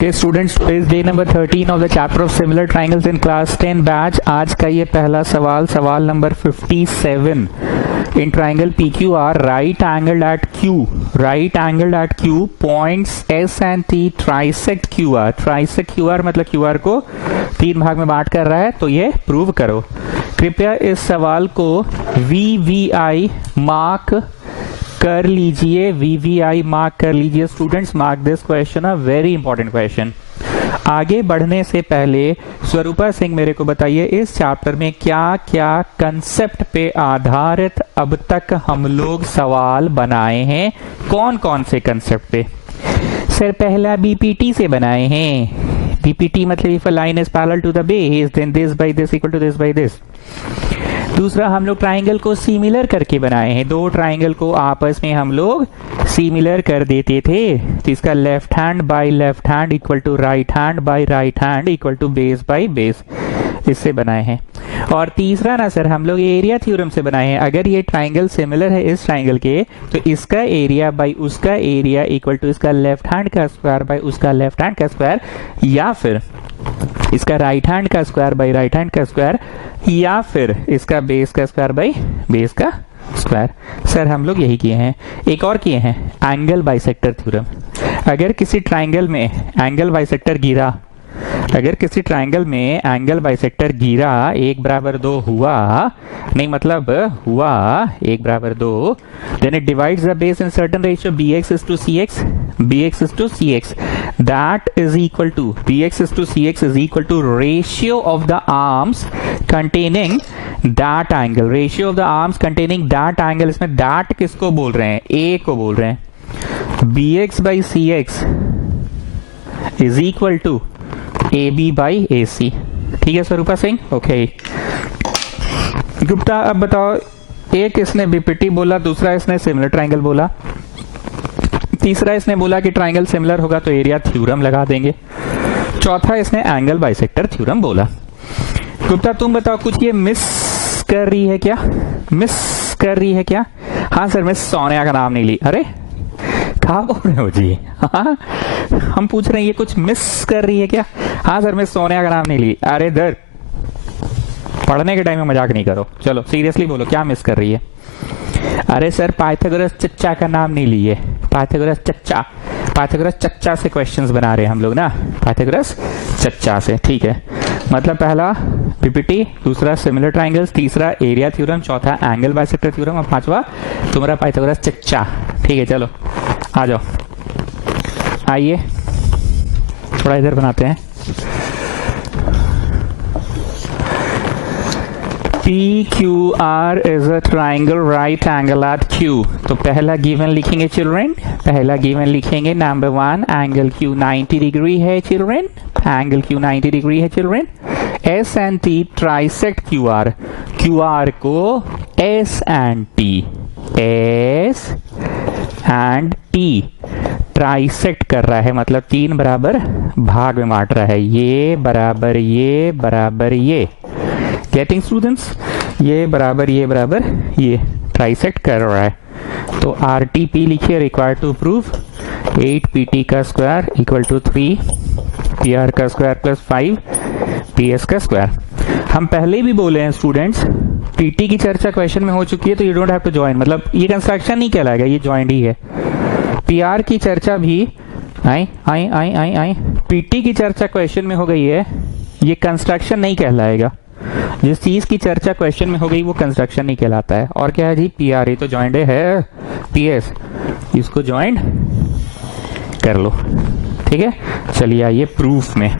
Okay, students, today is day number 13 of the chapter of similar triangles in class 10 batch. आज का ये पहला सवाल number 57. In triangle PQR, right angled at Q, points S and T trisect QR. Trisect QR मतलब QR को तीन भाग में बांट कर रहा है, तो ये प्रूव करो. कृपया इस सवाल को VVI मार्क कर लीजिए. VVI मार्क कर लीजिए. Students, mark this question, a very important question. आगे बढ़ने से पहले स्वरूपा सिंह मेरे को बताइए, इस चैप्टर में क्या क्या कंसेप्ट पे आधारित अब तक हम लोग सवाल बनाए हैं? कौन कौन से कंसेप्ट पे? सर, पहला बीपीटी से बनाए हैं. बीपीटी मतलब if a line is parallel to the base then this by this equal to this by this. दूसरा, हम लोग ट्राइंगल को सिमिलर करके बनाए हैं. दो ट्राइंगल को आपस में हम लोग सिमिलर कर देते थे, तो इसका left hand by left hand equal to right hand by right hand equal to base by base, इससे बनाए हैं. और तीसरा ना सर, हम लोग एरिया थ्योरम से बनाए हैं. अगर ये ट्राइंगल सिमिलर है इस ट्राइंगल के, तो इसका एरिया बाय उसका एरिया इक्वल टू इसका लेफ्ट हैंड का स्क्वायर बाय उसका लेफ्ट हैंड का स्क्वायर, या फिर इसका राइट हैंड का स्क्वायर बाय राइट हैंड का स्क्वायर, या फिर इसका बेस का स्क्वायर बाय बेस का स्क्वायर. सर, हम लोग यही किए हैं. एक और किए हैं, एंगल बाइसेक्टर थ्योरम. अगर किसी ट्राइंगल में एंगल बाइसेक्टर गिरा, अगर किसी ट्राइंगल में एंगल बाइसेक्टर गिरा 1 बराबर 2 हुआ, नहीं मतलब हुआ 1 बराबर 2, then it divides the base in certain ratio bx is to cx, bx is to cx, that is equal to bx is to cx is equal to ratio of the arms containing that angle. Ratio of the arms containing that angle, इसमें that किसको बोल रहे हैं? a को बोल रहे हैं. bx by cx is equal to AB by AC. ठीक है स्वरूपा सिंह? ओके. गुप्ता, अब बताओ, एक इसने बीपीटी बोला, दूसरा इसने सिमिलर ट्राइंगल बोला, तीसरा इसने बोला कि ट्राइंगल सिमिलर होगा तो एरिया थ्योरम लगा देंगे, चौथा इसने एंगल बाइसेक्टर थ्योरम बोला. गुप्ता, तुम बताओ, कुछ ये मिस कर रही है क्या? मिस कर रही है क्या? हाँ सर, मिस सोनिया का नाम नहीं ली. अरे क्या बोल रहे हो जी? हाँ, हम पूछ रहे हैं ये कुछ मिस कर रही है क्या? हाँ सर, मिस सोनिया का नाम नहीं ली. अरे दर, पढ़ने के टाइम में मजाक नहीं करो. चलो सीरियसली बोलो, क्या मिस कर रही है? अरे सर, पाइथागोरस चच्चा का नाम नहीं लिए. पाइथागोरस चच्चा से क्वेश्चंस बना रहे हैं हम लोग ना, पाइथागोरस चच्चा से. ठीक है, मतलब पहला पीपीटी, दूसरा सिमिलर ट्राइंगल्स, तीसरा एरिया थ्योरम, चौथा एंगल बाइसेक्टर थ्योरम, और पांचवा तुम्हारा पाइथागोरस चच्चा. ठीक है, चलो आ जाओ, आइए थोड़ा इधर बनाते हैं. PQR is a triangle right angle at Q. तो पहला गिवन लिखेंगे चिल्ड्रेन, पहला गिवन लिखेंगे नंबर 1, एंगल Q 90 डिग्री है चिल्ड्रेन, एंगल Q 90 डिग्री है children. S and T trisect QR, QR को S and T ट्राइसेक्ट कर रहा है, मतलब तीन बराबर भाग में बांट रहा है. ये बराबर ये बराबर ये. Getting students? ये बराबर ये ट्राइसेक्ट कर रहा है. तो RTP लिखिए, रिक्वायर्ड टू प्रूव 8PT का स्क्वायर इक्वल टू 3 PR का स्क्वायर प्लस 5 PS का स्क्वायर. हम पहले भी बोले हैं स्टूडेंट्स, PT की चर्चा क्वेश्चन में हो चुकी है, तो you don't have to join, मतलब ये कंस्ट्रक्शन नहीं कहलाएगा, ये ज्वाइंट ही है. PR की चर्चा भी आई PT की चर्चा क्वेश्चन में हो गई है, ये कंस्ट्रक्शन नहीं कहलाएगा. जिस चीज की चर्चा क्वेश्चन में हो गई वो कंस्ट्रक्शन नहीं कहलाता है. और क्या है जी? PR. ये तो ज्वाइंट है PS, इसको ज्वाइंट कर लो. ठीक है, चलिए आइए प्रूफ में.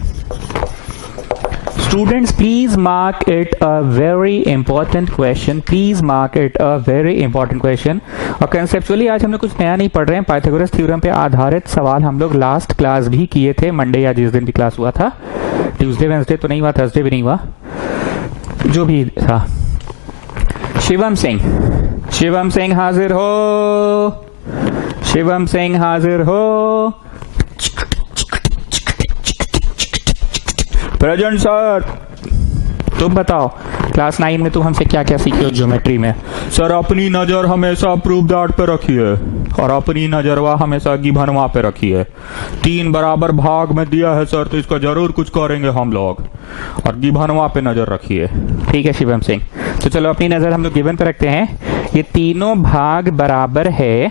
Students, please mark it a very important question, please mark it a very important question. और कंसेप्चुअली आज हम लोग कुछ नया नहीं पढ़ रहे हैं. पाइथागोरस थ्योरम पे आधारित सवाल हम लोग लास्ट क्लास भी किए थे, मंडे या जिस दिन भी क्लास हुआ था. ट्यूसडे वेंसडे तो नहीं हुआ, थर्सडे भी नहीं हुआ, जो भी था. शिवम सिंह हाजिर हो, शिवम सिंह हाजिर हो. Present sir. तुम बताओ, क्लास 9 में तुम हमसे क्या क्या सीखे हो ज्योमेट्री में? सर अपनी नजर हमेशा प्रूव दैट पे रखिए और अपनी नजरवा हमेशा गिभनवा पे रखिए। 3 बराबर भाग में दिया है सर, तो इसका जरूर कुछ करेंगे हम लोग, और गिभनवा पे नजर रखिए। ठीक है शिवम सिंह, तो चलो अपनी नजर हम लोग गिवन पे रखते हैं। ये तीनों भाग बराबर है,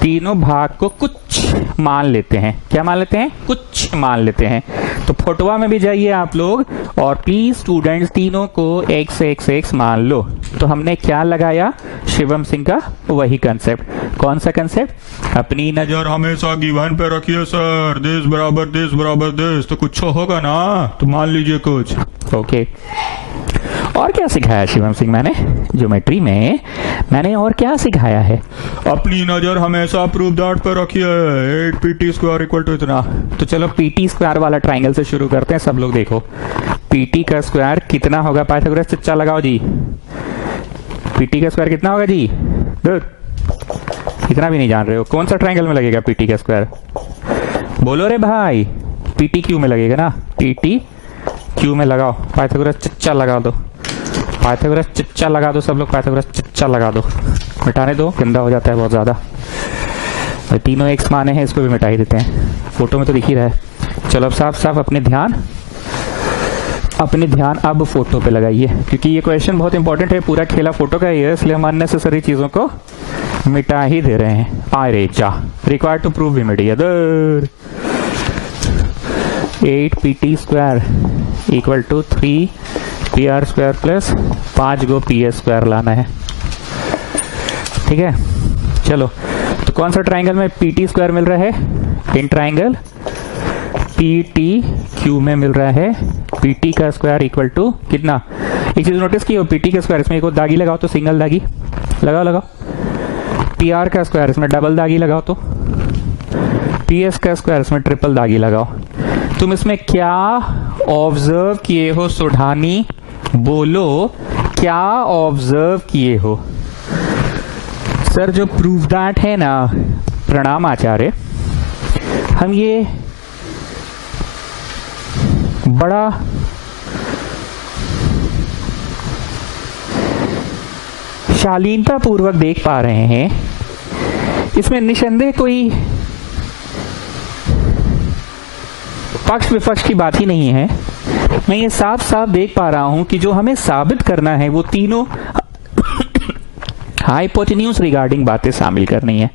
तीनों भाग को कुछ मान लेते हैं। क्या मान लेते हैं? कुछ मान लेते हैं। तो फोटोवा में भी जाइए आप लोग और प्लीज स्टूडेंट्स तीनों को x x x मान लो। तो हमने क्या लगाया शिवम सिंह का वही कंसेप्ट। कौन सा कंसेप्ट? अपनी नजर हमेशा गिवन पे रखिए सर, दिस बराबर दिस, तो कुछ होगा ना, तो मान लीजिए कुछ। ओके, और क्या सिखाया शिवम सिंह मैंने? ज्योमेट्री में मैंने और क्या सिखाया है? अपनी नजर हमेशा प्रूव दैट पे रखिए, 8 pt स्क्वायर इक्वल टू इतना। तो चलो pt स्क्वायर वाला ट्राइंगल से शुरू करते हैं। सब लोग देखो pt का स्क्वायर कितना होगा? पाइथागोरस चच्चा लगाओ जी। pt का स्क्वायर कितना होगा जी? इतना भी नहीं जान रहे हो? कौन सा ट्राइंगल में लगेगा pt का स्क्वायर? बोलो रे भाई। pt क्यू में लगेगा ना, pt क्यू में लगाओ। पाइथागोरस चच्चा लगा दो, पाइथागोरस चच्चा लगा दो सब लोग, पाइथागोरस चच्चा लगा दो। मिटाने दो, गंदा हो जाता है बहुत ज्यादा। तीनों एक्स माने हैं, इसको भी मिटा ही देते हैं, फोटो में तो दिख ही रहा है। चलो अब साफ साफ अपने ध्यान अब फोटो पे लगाइए, क्योंकि ये क्वेश्चन बहुत इंपॉर्टेंट है। पूरा खेला फोटो का ही है, इसलिए हम अननेसेसरी चीजों को मिटा ही दे रहे हैं। आए रे जा, रिक्वायर्ड टू प्रूव भी मिट गया। 8 pt square equal to 3 pr square plus 5 गो ps स्क्वायर लाना है। ठीक है, चलो तो कौन सा ट्राइंगल में pt स्क्वायर मिल रहा है? इन ट्राइंगल pt क्यू में मिल रहा है pt का स्क्वायर इक्वल टू कितना? एक चीज नोटिस की हो, pt का स्क्वायर इसमें एक दागी लगाओ तो सिंगल दागी लगाओ। pr का स्क्वायर इसमें डबल दागी लगाओ, तो ps का स्क्वायर इसमें ट्रिपल दागी लगाओ। तुम इसमें क्या ऑब्जर्व किए हो सुढ़ानी? बोलो क्या ऑब्जर्व किए हो? सर जो प्रूव दैट है ना, प्रणाम आचार्य, हम ये बड़ा शालीनता पूर्वक देख पा रहे हैं। इसमें निसंदेह कोई पक्ष विपक्ष की बात ही नहीं है। मैं ये साफ साफ देख पा रहा हूं कि जो हमें साबित करना है वो तीनों हाइपोटेन्यूज रिगार्डिंग बातें शामिल करनी है।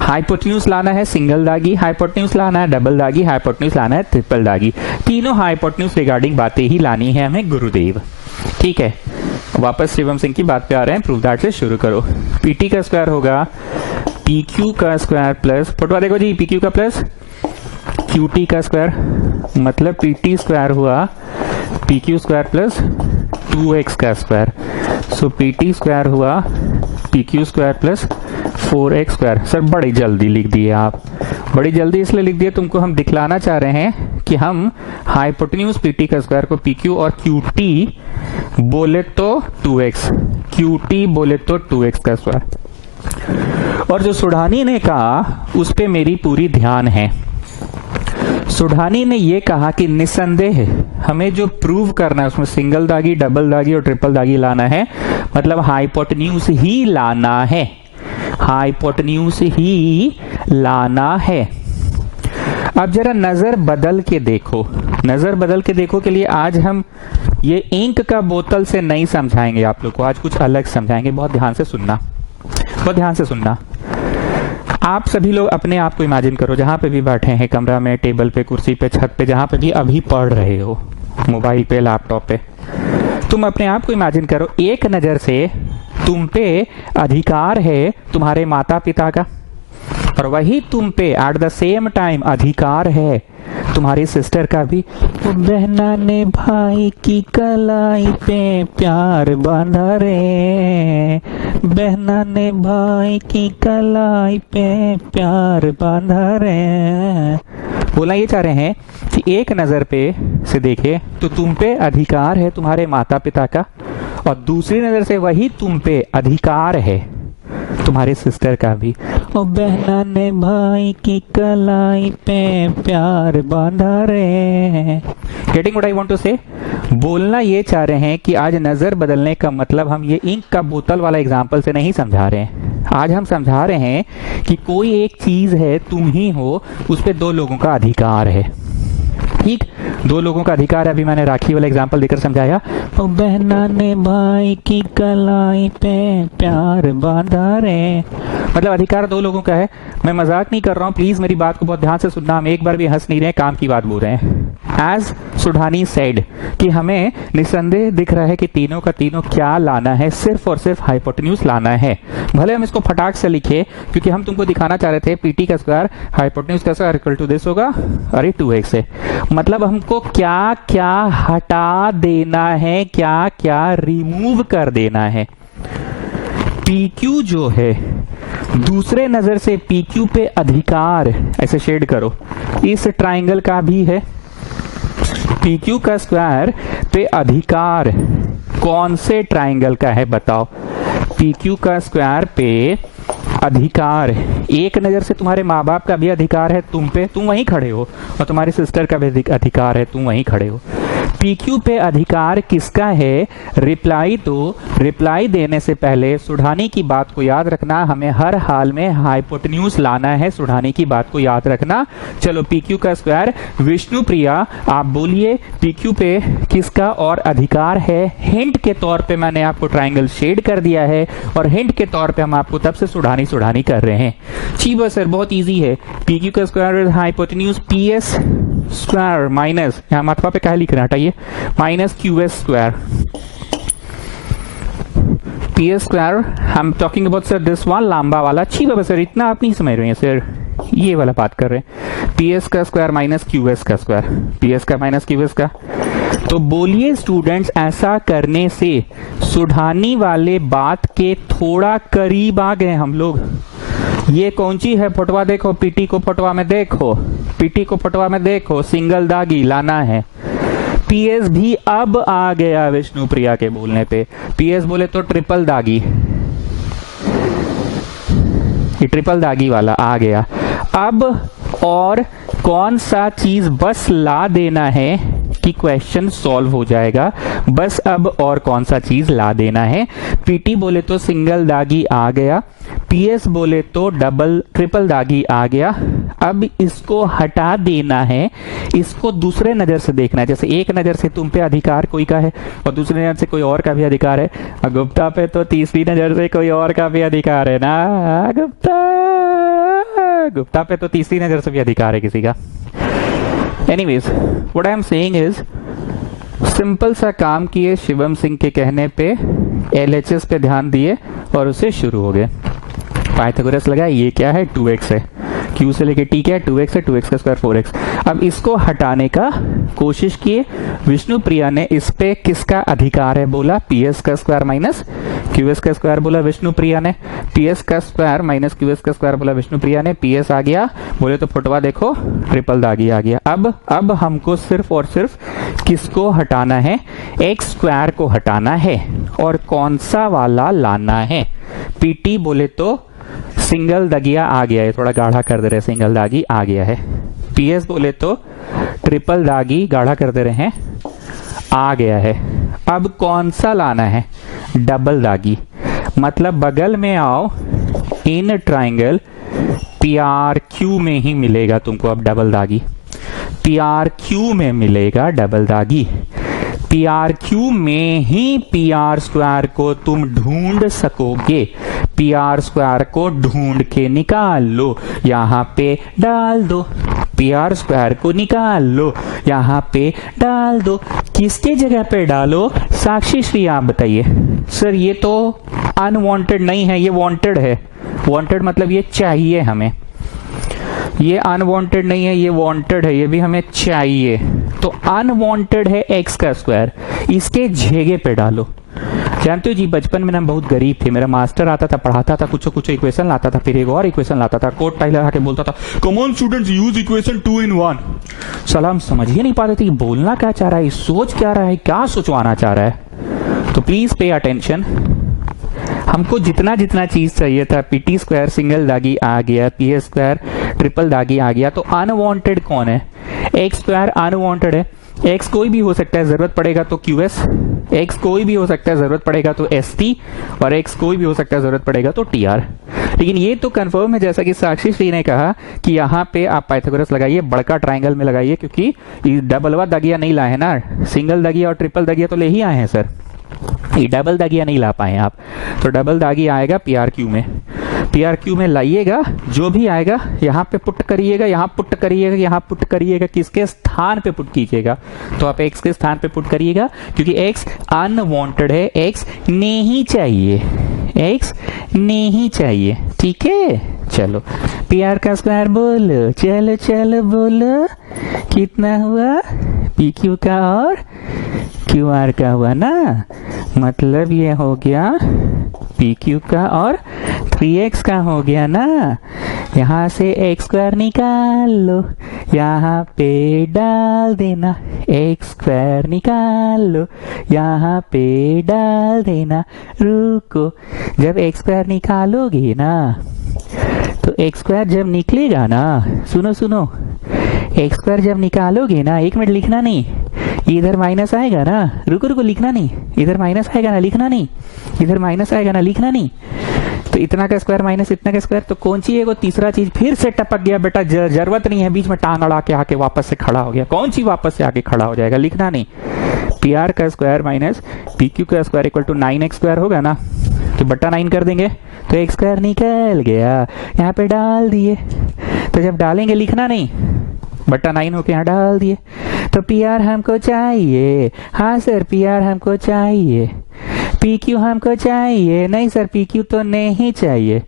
हाइपोटेन्यूज लाना है सिंगल दागी, हाइपोटेन्यूज लाना है डबल दागी, हाइपोटेन्यूज लाना है ट्रिपल दागी। तीनों हाइपोटेन्यूज रिगार्डिंग बातें ही लानी है हमें गुरुदेव। ठीक है, वापस शिवम सिंह की बात पे आ रहे हैं। प्रूफ दैट से शुरू करो। पीटी का स्क्वायर होगा पीक्यू का स्क्वायर प्लस, फोटो देखो जी, पीक्यू का प्लस क्यूटी का स्क्वायर, मतलब पीटी स्क्वायर हुआ पीक्यू स्क्वायर प्लस 2x का स्क्वायर। सो पीटी स्क्वायर हुआ PQ square plus 4x square. Sir बड़ी जल्दी लिख दिए आप, बड़ी जल्दी इसलिए लिख दिए, तुमको हम दिखलाना चाह रहे हैं कि हम हाइपोटेन्यूज पीटी का स्क्वायर को पीक्यू और क्यूटी बोले तो 2x, क्यूटी बोले तो 2x का स्क्वायर। और जो सुढ़ानी ने कहा उस पे मेरी पूरी ध्यान है। सुढ़ानी ने यह कहा कि निसंदेह हमें जो प्रूव करना है उसमें सिंगल दागी, डबल दागी और ट्रिपल दागी लाना है, मतलब हाइपोटेन्यूज ही लाना है, हाइपोटेन्यूज ही लाना है। अब जरा नजर बदल के देखो, नजर बदल के देखो के लिए आज हम ये इंक का बोतल से नहीं समझाएंगे आप लोग को, आज कुछ अलग समझाएंगे। बहुत ध्यान से सुनना, बहुत ध्यान से सुनना। आप सभी लोग अपने आप को इमेजिन करो, जहां पे भी बैठे हैं, कमरा में, टेबल पे, कुर्सी पे, छत पे, जहां पे भी अभी पढ़ रहे हो, मोबाइल पे, लैपटॉप पे, तुम अपने आप को इमेजिन करो एक नजर से तुम पे अधिकार है तुम्हारे माता पिता का, और वही तुम पे एट द सेम टाइम अधिकार है तुम्हारी सिस्टर का भी। तो बहना ने भाई की कलाई पे प्यार बांधा रे, बहना ने भाई की कलाई पे प्यार बांधा रे। बोला ये चाह रहे हैं कि एक नजर पे से देखे तो तुम पे अधिकार है तुम्हारे माता पिता का, और दूसरी नजर से वही तुम पे अधिकार है तुम्हारे सिस्टर का भी। ओ बहना ने भाई की कलाई पे प्यार बांधा रे। Getting what I want to say? बोलना ये चाह रहे हैं कि आज नजर बदलने का मतलब हम ये इंक का बोतल वाला एग्जाम्पल से नहीं समझा रहे हैं। आज हम समझा रहे हैं कि कोई एक चीज है, तुम ही हो, उस पर दो लोगों का अधिकार है। ठीक, दो लोगों का अधिकार है। अभी मैंने राखी वाला एग्जाम्पल देकर समझाया। ओ बहना ने भाई की कलाई पे प्यार बांधा रे, मतलब अधिकार दो लोगों का है। मैं मजाक नहीं कर रहा हूँ, प्लीज मेरी बात को बहुत ध्यान से सुनना। हम एक बार भी हंस नहीं रहे, काम की बात बोल रहे हैं। एज सुढ़ानी सेड कि हमें निसंदेह दिख रहा है कि तीनों का तीनों क्या लाना है, सिर्फ और सिर्फ हाइपोटेन्यूज लाना है। भले हम इसको फटाक से लिखे, क्योंकि हम तुमको दिखाना चाह रहे थे पीटी का स्क्वायर हाइपोटेन्यूज का स्क्वायर इक्वल टू दिस होगा, अरे 2x है। मतलब हमको क्या क्या हटा देना है, क्या क्या रिमूव कर देना है। PQ जो है, दूसरे नजर से PQ पे अधिकार, ऐसे शेड करो, इस ट्राइंगल का भी है। PQ का स्क्वायर पे अधिकार कौन से ट्राइंगल का है बताओ? PQ का स्क्वायर पे अधिकार, एक नजर से तुम्हारे माँ बाप का भी अधिकार है तुम पे, तुम वहीं खड़े हो, और तुम्हारी सिस्टर का भी अधिकार है, तुम वहीं खड़े हो। PQ पे अधिकार किसका है? रिप्लाई दो। रिप्लाई देने से पहले सुढ़ानी की बात को याद रखना, हमें हर हाल में हाइपोटेन्यूज लाना है। सुढ़ानी की बात को याद रखना। चलो, PQ का स्क्वायर, विष्णु प्रिया आप बोलिए PQ पे किसका और अधिकार है? हिंट के तौर पे मैंने आपको ट्राइंगल शेड कर दिया है, और हिंट के तौर पे हम आपको तब से सुढ़ानी कर रहे हैं। चीबा सर बहुत इजी है। PQ का square hypotenuse PS square minus, यहां माथवा पे क्या लिख रहे हैं, हटाइए, minus QS square. PS square, I am talking about sir this one, लंबा वाला। चीबा सर इतना आप नहीं समझ रहे हैं सर, ये वाला बात कर रहे हैं। PS का स्क्वायर माइनस QS का स्क्वायर, PS का माइनस QS का। तो बोलिए स्टूडेंट्स, ऐसा करने से सुढ़ानी वाले बात के थोड़ा करीब आ गए हम लोग। ये कौन सी है? फोटवा देखो, पीटी को फोटवा में देखो, पीटी को फोटवा में देखो, सिंगल दागी लाना है। PS भी अब आ गया विष्णु प्रिया के बोलने पे। PS बोले तो ट्रिपल दागी, ये ट्रिपल दागी वाला आ गया। अब और कौन सा चीज बस ला देना है कि क्वेश्चन सॉल्व हो जाएगा। बस अब और कौन सा चीज ला देना है? पीटी बोले तो सिंगल दागी आ गया, PS बोले तो डबल ट्रिपल दागी आ गया। अब इसको हटा देना है, इसको दूसरे नजर से देखना है। जैसे एक नजर से तुम पे अधिकार कोई का है और दूसरी नजर से कोई और का भी अधिकार है। गुप्ता पे तो तीसरी नजर से कोई और का भी अधिकार है ना। गुप्ता पे तो तीसरी नजर से भी अधिकार है किसी का। Anyways, what I am saying is, simple सा काम किए, शिवम सिंह के कहने पे LHS पे ध्यान दिए और उससे शुरू हो गए। पाइथागोरस लगा, ये क्या है? 2x है। Q से लेके T क्या है? 2x है, 2x का स्क्वायर 4x। अब इसको हटाने का कोशिश किए। विष्णु प्रिया ने इस पे किसका अधिकार है बोला? PS का स्क्वायर माइनस QS का स्क्वायर बोला विष्णु प्रिया ने। PS का स्क्वायर माइनस QS का स्क्वायर बोला विष्णु प्रिया ने। PS आ गया, बोले तो फोटवा देखो, ट्रिपल दागी आ गया। अब हमको सिर्फ और सिर्फ किसको हटाना है? x स्क्वायर को हटाना है। और कौन सा वाला लाना है? PT बोले तो सिंगल दगिया आ गया है, थोड़ा गाढ़ा कर दे रहे, सिंगल दागी आ गया है। PS बोले तो ट्रिपल दागी गाढ़ा कर दे रहे हैं, आ गया है। अब कौन सा लाना है? डबल दागी। मतलब बगल में आओ, इन ट्राइंगल PRQ में ही मिलेगा तुमको अब डबल दागी। PRQ में मिलेगा डबल दागी। PRQ में ही PR स्क्वायर को तुम ढूंढ सकोगे। PR स्क्वायर को ढूंढ के निकाल लो, यहां पे डाल दो। PR स्क्वायर को निकाल लो, यहां पे डाल दो। किसके जगह पे डालो? साक्षी श्री आप बताइए। सर ये तो अनवांटेड नहीं है, ये वांटेड है। वांटेड मतलब ये चाहिए हमें, ये अनवांटेड नहीं है, ये वांटेड है, ये भी हमें चाहिए। तो अनवांटेड है x का स्क्वायर, इसके जगह पे डालो। जानते हो जी, बचपन में हम बहुत गरीब थे। मेरा मास्टर आता था, पढ़ाता था, कुछ इक्वेशन लाता था, फिर एक और इक्वेशन लाता था, कोट टाई लगा के बोलता था, come on students use equation 2 in 1। सलाम समझ ही नहीं पाते थे बोलना क्या चाह रहा है, सोच क्या रहा है, क्या सोचवाना चाह रहा है। तो प्लीज पे अटेंशन। हमको जितना जितना चीज चाहिए था, पीटी स्क्वायर सिंगल दागी आ गया, पी स्क्वायर ट्रिपल दागी आ गया, तो अनवांटेड कौन है? एक्स स्क्वायर अनवांटेड है। एक्स कोई भी हो सकता है, जरूरत पड़ेगा तो क्यूएस, एक्स कोई भी हो सकता है, जरूरत पड़ेगा तो एसटी, और एक्स कोई भी हो सकता है, जरूरत पड़ेगा तो टीआर। लेकिन ये तो कंफर्म है, जैसा कि साक्षी श्री ने कहा कि यहाँ पे आप पाइथागोरस लगाइए, बड़का ट्राइंगल में लगाइए, क्योंकि डबलवा दागिया नहीं लाए हैं ना, सिंगल दागिया और ट्रिपल दागिया तो ले ही आए हैं सर, ये डबल दागिया नहीं ला पाए आप, तो डबल दागी आएगा पीआरक्यू में। पीआरक्यू में लाइएगा, जो भी आएगा यहाँ पे पुट करिएगा, यहाँ पुट करिएगा, यहाँ पुट करिएगा, किसके स्थान पे पुट कीजिएगा? तो आप एक्स के स्थान पे पुट करिएगा, क्योंकि एक्स अनवांटेड है, एक्स नहीं चाहिए, एक्स नहीं चाहिए। ठीक है, चलो पी आर का स्क्वायर बोलो, चलो चलो बोलो, कितना हुआ? पी क्यू का और क्यू आर का हुआ ना, मतलब ये हो गया पी क्यू का और 3x का हो गया ना। यहाँ से एक्स स्क्वायर निकाल लो, यहाँ पे डाल देना, एक्स स्क्वायर निकाल लो, यहाँ पे डाल देना। रुको, जब एक्स स्क्वायर निकालोगे ना, तो एक्स स्क्वायर जब निकलेगा ना, सुनो सुनो, एक्स स्क्वायर जब निकालोगे ना, एक मिनट लिखना नहीं, इधर माइनस आएगा ना, रुको रुको लिखना नहीं, इधर माइनस आएगा ना, लिखना नहीं, इधर माइनस आएगा ना, लिखना नहीं। तो इतना का स्क्वायर माइनस इतना का स्क्वायर, तो कौन सी है वो तीसरा चीज फिर से टपक गया बेटा, जरूरत नहीं है, बीच में टांग अड़ा के आके वापस से खड़ा हो गया, कौन सी वापस से आके खड़ा हो जाएगा, लिखना नहीं। पी आर का स्क्वायर माइनस पी क्यू का square equal to 9x square होगा ना, तो बट्टा 9 कर देंगे, तो एक्स स्क्वायर निकल गया, यहाँ पे डाल दिए, तो जब डालेंगे लिखना नहीं, बट्टा 9 होके यहाँ डाल दिए, तो पी आर हमको चाहिए। हाँ सर पी आर हमको चाहिए, पी क्यू हमको चाहिए। नहीं सर पी क्यू तो नहीं चाहिए,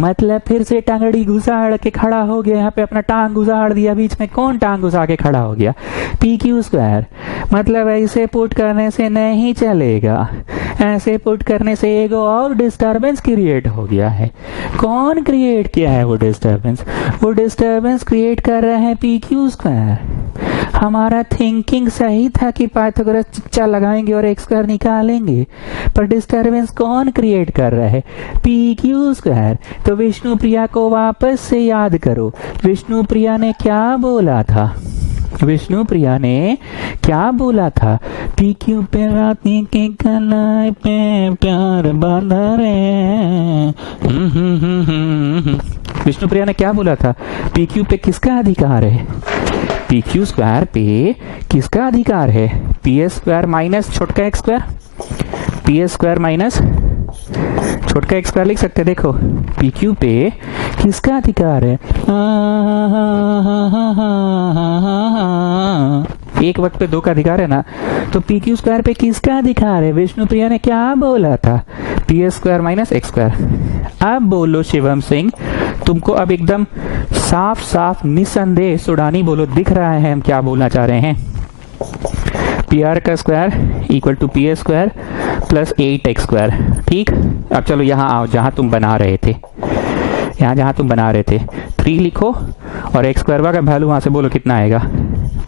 मतलब फिर से टांगड़ी घुसाड़ के खड़ा हो गया, यहाँ पे अपना टांग घुसाड़ दिया, बीच में कौन टांग घुसा के खड़ा हो गया? P Q square. मतलब ऐसे पुट करने से नहीं चलेगा, ऐसे पुट करने से एक और डिस्टर्बेंस क्रिएट हो गया है। कौन क्रिएट किया है वो डिस्टर्बेंस? वो डिस्टर्बेंस क्रिएट कर रहे हैं पी क्यू स्क्वायर। हमारा थिंकिंग सही था कि पाइथागोरस चिच्चा लगाएंगे और एक्स स्क्वायर निकालेंगे, पर डिस्टर्बेंस कौन क्रिएट कर रहा है? P Q square. तो विष्णु प्रिया को वापस से याद करो, विष्णु प्रिया ने क्या बोला था? विष्णु प्रिया ने क्या बोला था? पी क्यू पे राती के कलाई पे प्यार बांधा रे। विष्णु प्रिया ने क्या बोला था? पी क्यू पे किसका अधिकार है? पी क्यू स्क्वायर पे किसका अधिकार है? पी एस स्क्वायर माइनस छोटका x square, P S square minus छोटका एक्स स्क्वायर लिख सकते हैं। देखो पी क्यू पे किसका अधिकार है? एक वक्त पे दो का अधिकार है ना, तो पी क्यू स्क्वायर पे किसका अधिकार है? विष्णु प्रिया ने क्या बोला था? P S square minus x square. अब बोलो शिवम सिंह, तुमको अब एकदम साफ साफ निसंदेह सुडानी बोलो, दिख रहा है हम क्या बोलना चाह रहे हैं? पी आर का square equal to P S square plus 8x square. ठीक, अब चलो यहाँ आओ, जहां तुम बना रहे थे, यहाँ जहां तुम बना रहे थे 3 लिखो और एक्स स्क्वायर का वैल्यू वहां से बोलो कितना आएगा?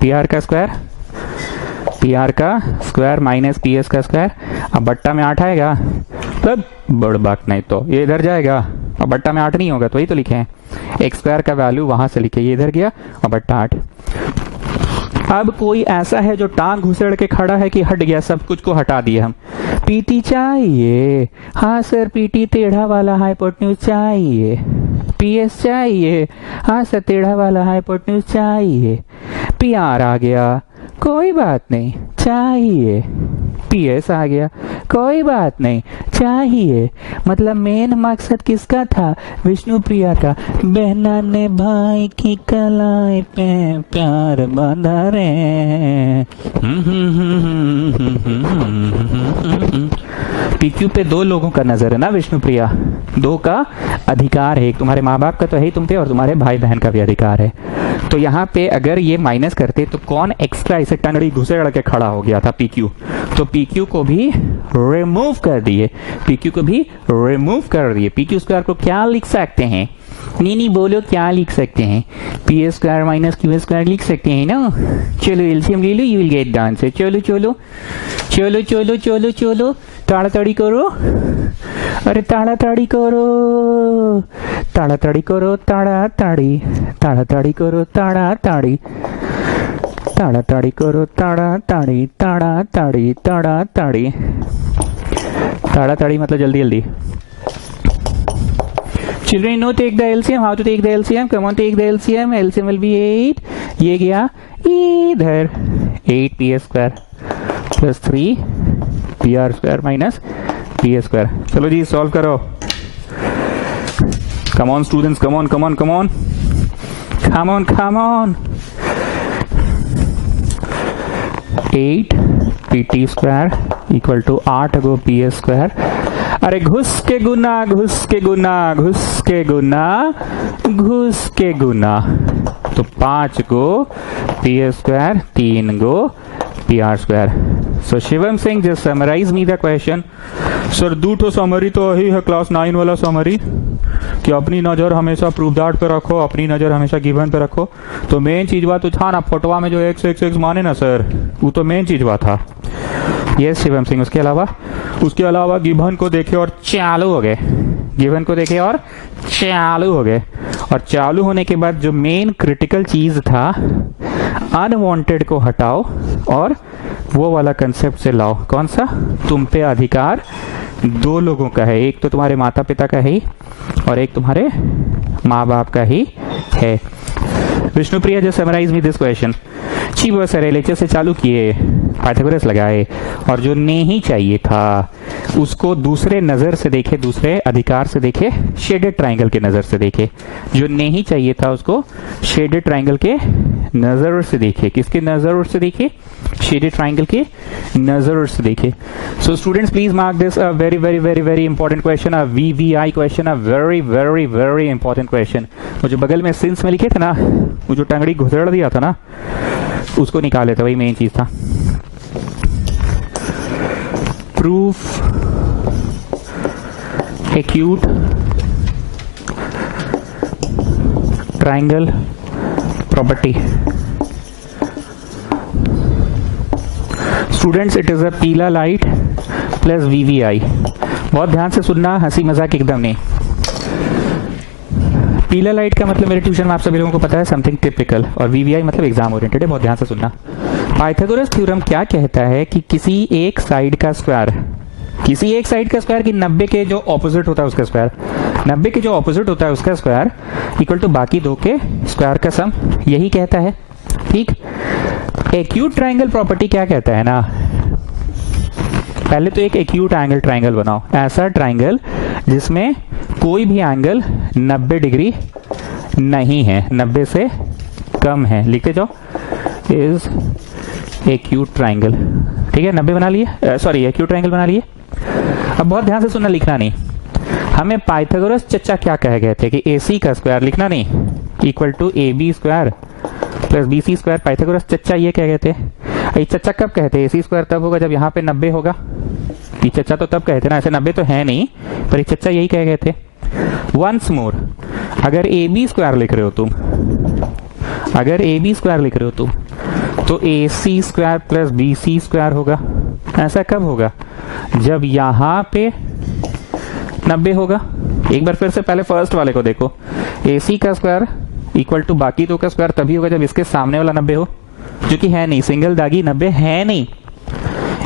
पी आर का स्क्वायर, पी आर का स्क्वायर माइनस पी एस का स्क्वायर। अब बट्टा में 8 आएगा, तब बड़ बात नहीं तो ये इधर जाएगा, और बट्टा में 8 नहीं होगा तो वही तो लिखे हैं, एक्स स्क्वायर का वैल्यू वहां से लिखे, ये इधर गया और बट्टा 8। अब कोई ऐसा है जो टांग घुसेड़ के खड़ा है कि हट गया, सब कुछ को हटा दिया हम। पीटी चाहिए। हाँ सर पीटी टेढ़ा वाला हाइपोटेन्यूज चाहिए। पीएस चाहिए। हाँ सर टेढ़ा वाला हाइपोटेन्यूज चाहिए। पीआर आ गया, कोई बात नहीं, चाहिए। पीएस आ गया, कोई बात नहीं, चाहिए। मतलब मेन मकसद किसका था? विष्णु प्रिया का। बहना ने भाई की कलाई पे प्यार बांधा रे। पीक्यू पे 2 लोगों का नजर है ना विष्णु प्रिया, 2 का अधिकार है, एक तुम्हारे माँ बाप का तो है ही तुम पे, और तुम्हारे भाई बहन का भी अधिकार है। तो यहाँ पे अगर ये माइनस करते तो कौन एक्स्ट्रा इसे टंगड़ी घुसेड़ के खड़ा हो गया था? पीक्यू। तो पीक्यू को भी रिमूव कर दिए, पीक्यू को भी रिमूव कर दिए। पीक्यू स्क्वायर को क्या लिख सकते हैं? नहीं बोलो क्या लिख सकते हैं, P A square minus Q square लिख सकते हैं ना। चलो एलसीएम ले लो, you will get the answer. चलो चलो चलो चलो चलो चलो ताड़ाताड़ी करो, अरे ताड़ाताड़ी करो, ताड़ाताड़ी करो, ताड़ाताड़ी ताड़ाताड़ी करो, ताड़ाताड़ी ताड़ाताड़ी करो, ताड़ाताड़ी ताड़ाताड़ी ताड़ाताड़ी ताड़ाताड़ी मतलब जल्दी जल्दी। Children know take the LCM. How to take the LCM? Come on, take the LCM. LCM will be 8. ये गया इधर 8 P square plus 3 P R square minus P square. चलो जी सॉल्व करो। Come on students, come on, come on, come on, come on, come on. 8 P T square equal to 8 गो P square. अरे घुस के गुना घुस के गुना घुस के गुना घुस के गुना, तो 5 गो पी स्क्वायर 3 गो P R square. So Shivam Singh just summarise me the question. Sir दूठो समरी तो वही है क्लास 9 वाला समरी कि अपनी नजर हमेशा प्रूफ दैट पे रखो, अपनी नजर हमेशा गिवन पे रखो। तो मेन चीज बात तो था ना फोटोवा में जो एक्स एक्स एक्स माने ना सर, वो तो मेन चीज बात था। यस शिवम सिंह, उसके अलावा गिवन को देखे और चालू हो गए, गिवन को देखे और चालू हो गए। और चालू होने के बाद जो मेन क्रिटिकल चीज था अनवांटेड को हटाओ और वो वाला कंसेप्ट से लाओ। कौन सा? तुम पे अधिकार 2 लोगों का है, एक तो तुम्हारे माता पिता का है और एक तुम्हारे माँ बाप का ही है। विष्णुप्रिया जो समराइज मी दिस क्वेश्चन। जी बहुत सारे लेक्चर से चालू किए, पाइथागोरस लगाए और जो नहीं चाहिए था उसको दूसरे नजर से देखे, दूसरे अधिकार से देखे, शेडेड ट्राइंगल के नजर से देखे। जो नहीं चाहिए था उसको शेडेड ट्राइंगल के नजर से देखे। किसके नजर से देखे? शेडेड ट्राइंगल के नजर से देखे। So students please mark this a very very very very important question, a VVI question, a very very very important question. वो जो बगल में सिंस में लिखे थे ना, वो जो टंगड़ी घुसड़ दिया था ना, उसको निकाले थे, वही मेन चीज था। Proof acute triangle property. Students it is a पीला लाइट प्लस वीवीआई। बहुत ध्यान से सुनना, हंसी मजाक एकदम नहीं। पीला लाइट का मतलब मेरे ट्यूशन में आप सभी लोगों को पता है समथिंग टिपिकल, और वीवीआई मतलब एग्जाम ओरिएंटेड है। बहुत ध्यान से सुनना। पाइथागोरस थ्योरम क्या कहता है कि किसी एक साइड का स्क्वायर, किसी एक साइड का स्क्वायर की 90 के जो ऑपोजिट होता है उसका स्क्वायर, 90 के जो ऑपोजिट होता है उसका स्क्वायर इक्वल टू बाकी 2 के स्क्वायर का सम, यही कहता है। ठीक। एक्यूट ट्राइंगल प्रॉपर्टी क्या कहता है ना, पहले तो एक एक्यूट एंगल ट्राइंगल बनाओ, ऐसा ट्राइंगल जिसमें कोई भी एंगल 90 डिग्री नहीं है, 90 से कम है। लिखते जाओ, इज एक्यूट ट्राइंगल। ठीक है, 90 बना लिए, सॉरी एक्यूट ट्राइंगल बना लिए। अब बहुत ध्यान से सुनना, लिखना नहीं। हमें पाइथागोरस चचा क्या कहे गए थे कि AC का स्क्वायर, लिखना नहीं, equal to AB square plus BC square. Pythagoras चचा ये कह गए थे। ये चचा कब कहते हैं? AC स्क्वायर तब होगा जब यहाँ पे 90 होगा। ये चचा तो तब कहते ना, ऐसे 90 तो है नहीं, पर ये चचा यही कह गए थे। वंस मोर, अगर AB स्क्वायर लिख रहे हो तुम, अगर AB स्क्वायर लिख रहे हो तुम, तो AC square plus BC square होगा। ऐसा कब होगा? जब यहाँ पे 90 होगा। एक बार फिर से पहले फर्स्ट वाले को देखो, AC का स्क्वायर इक्वल टू बाकी 2 का स्क्वायर तभी होगा जब इसके सामने वाला 90 हो, जो कि है नहीं, सिंगल दागी 90 है नहीं।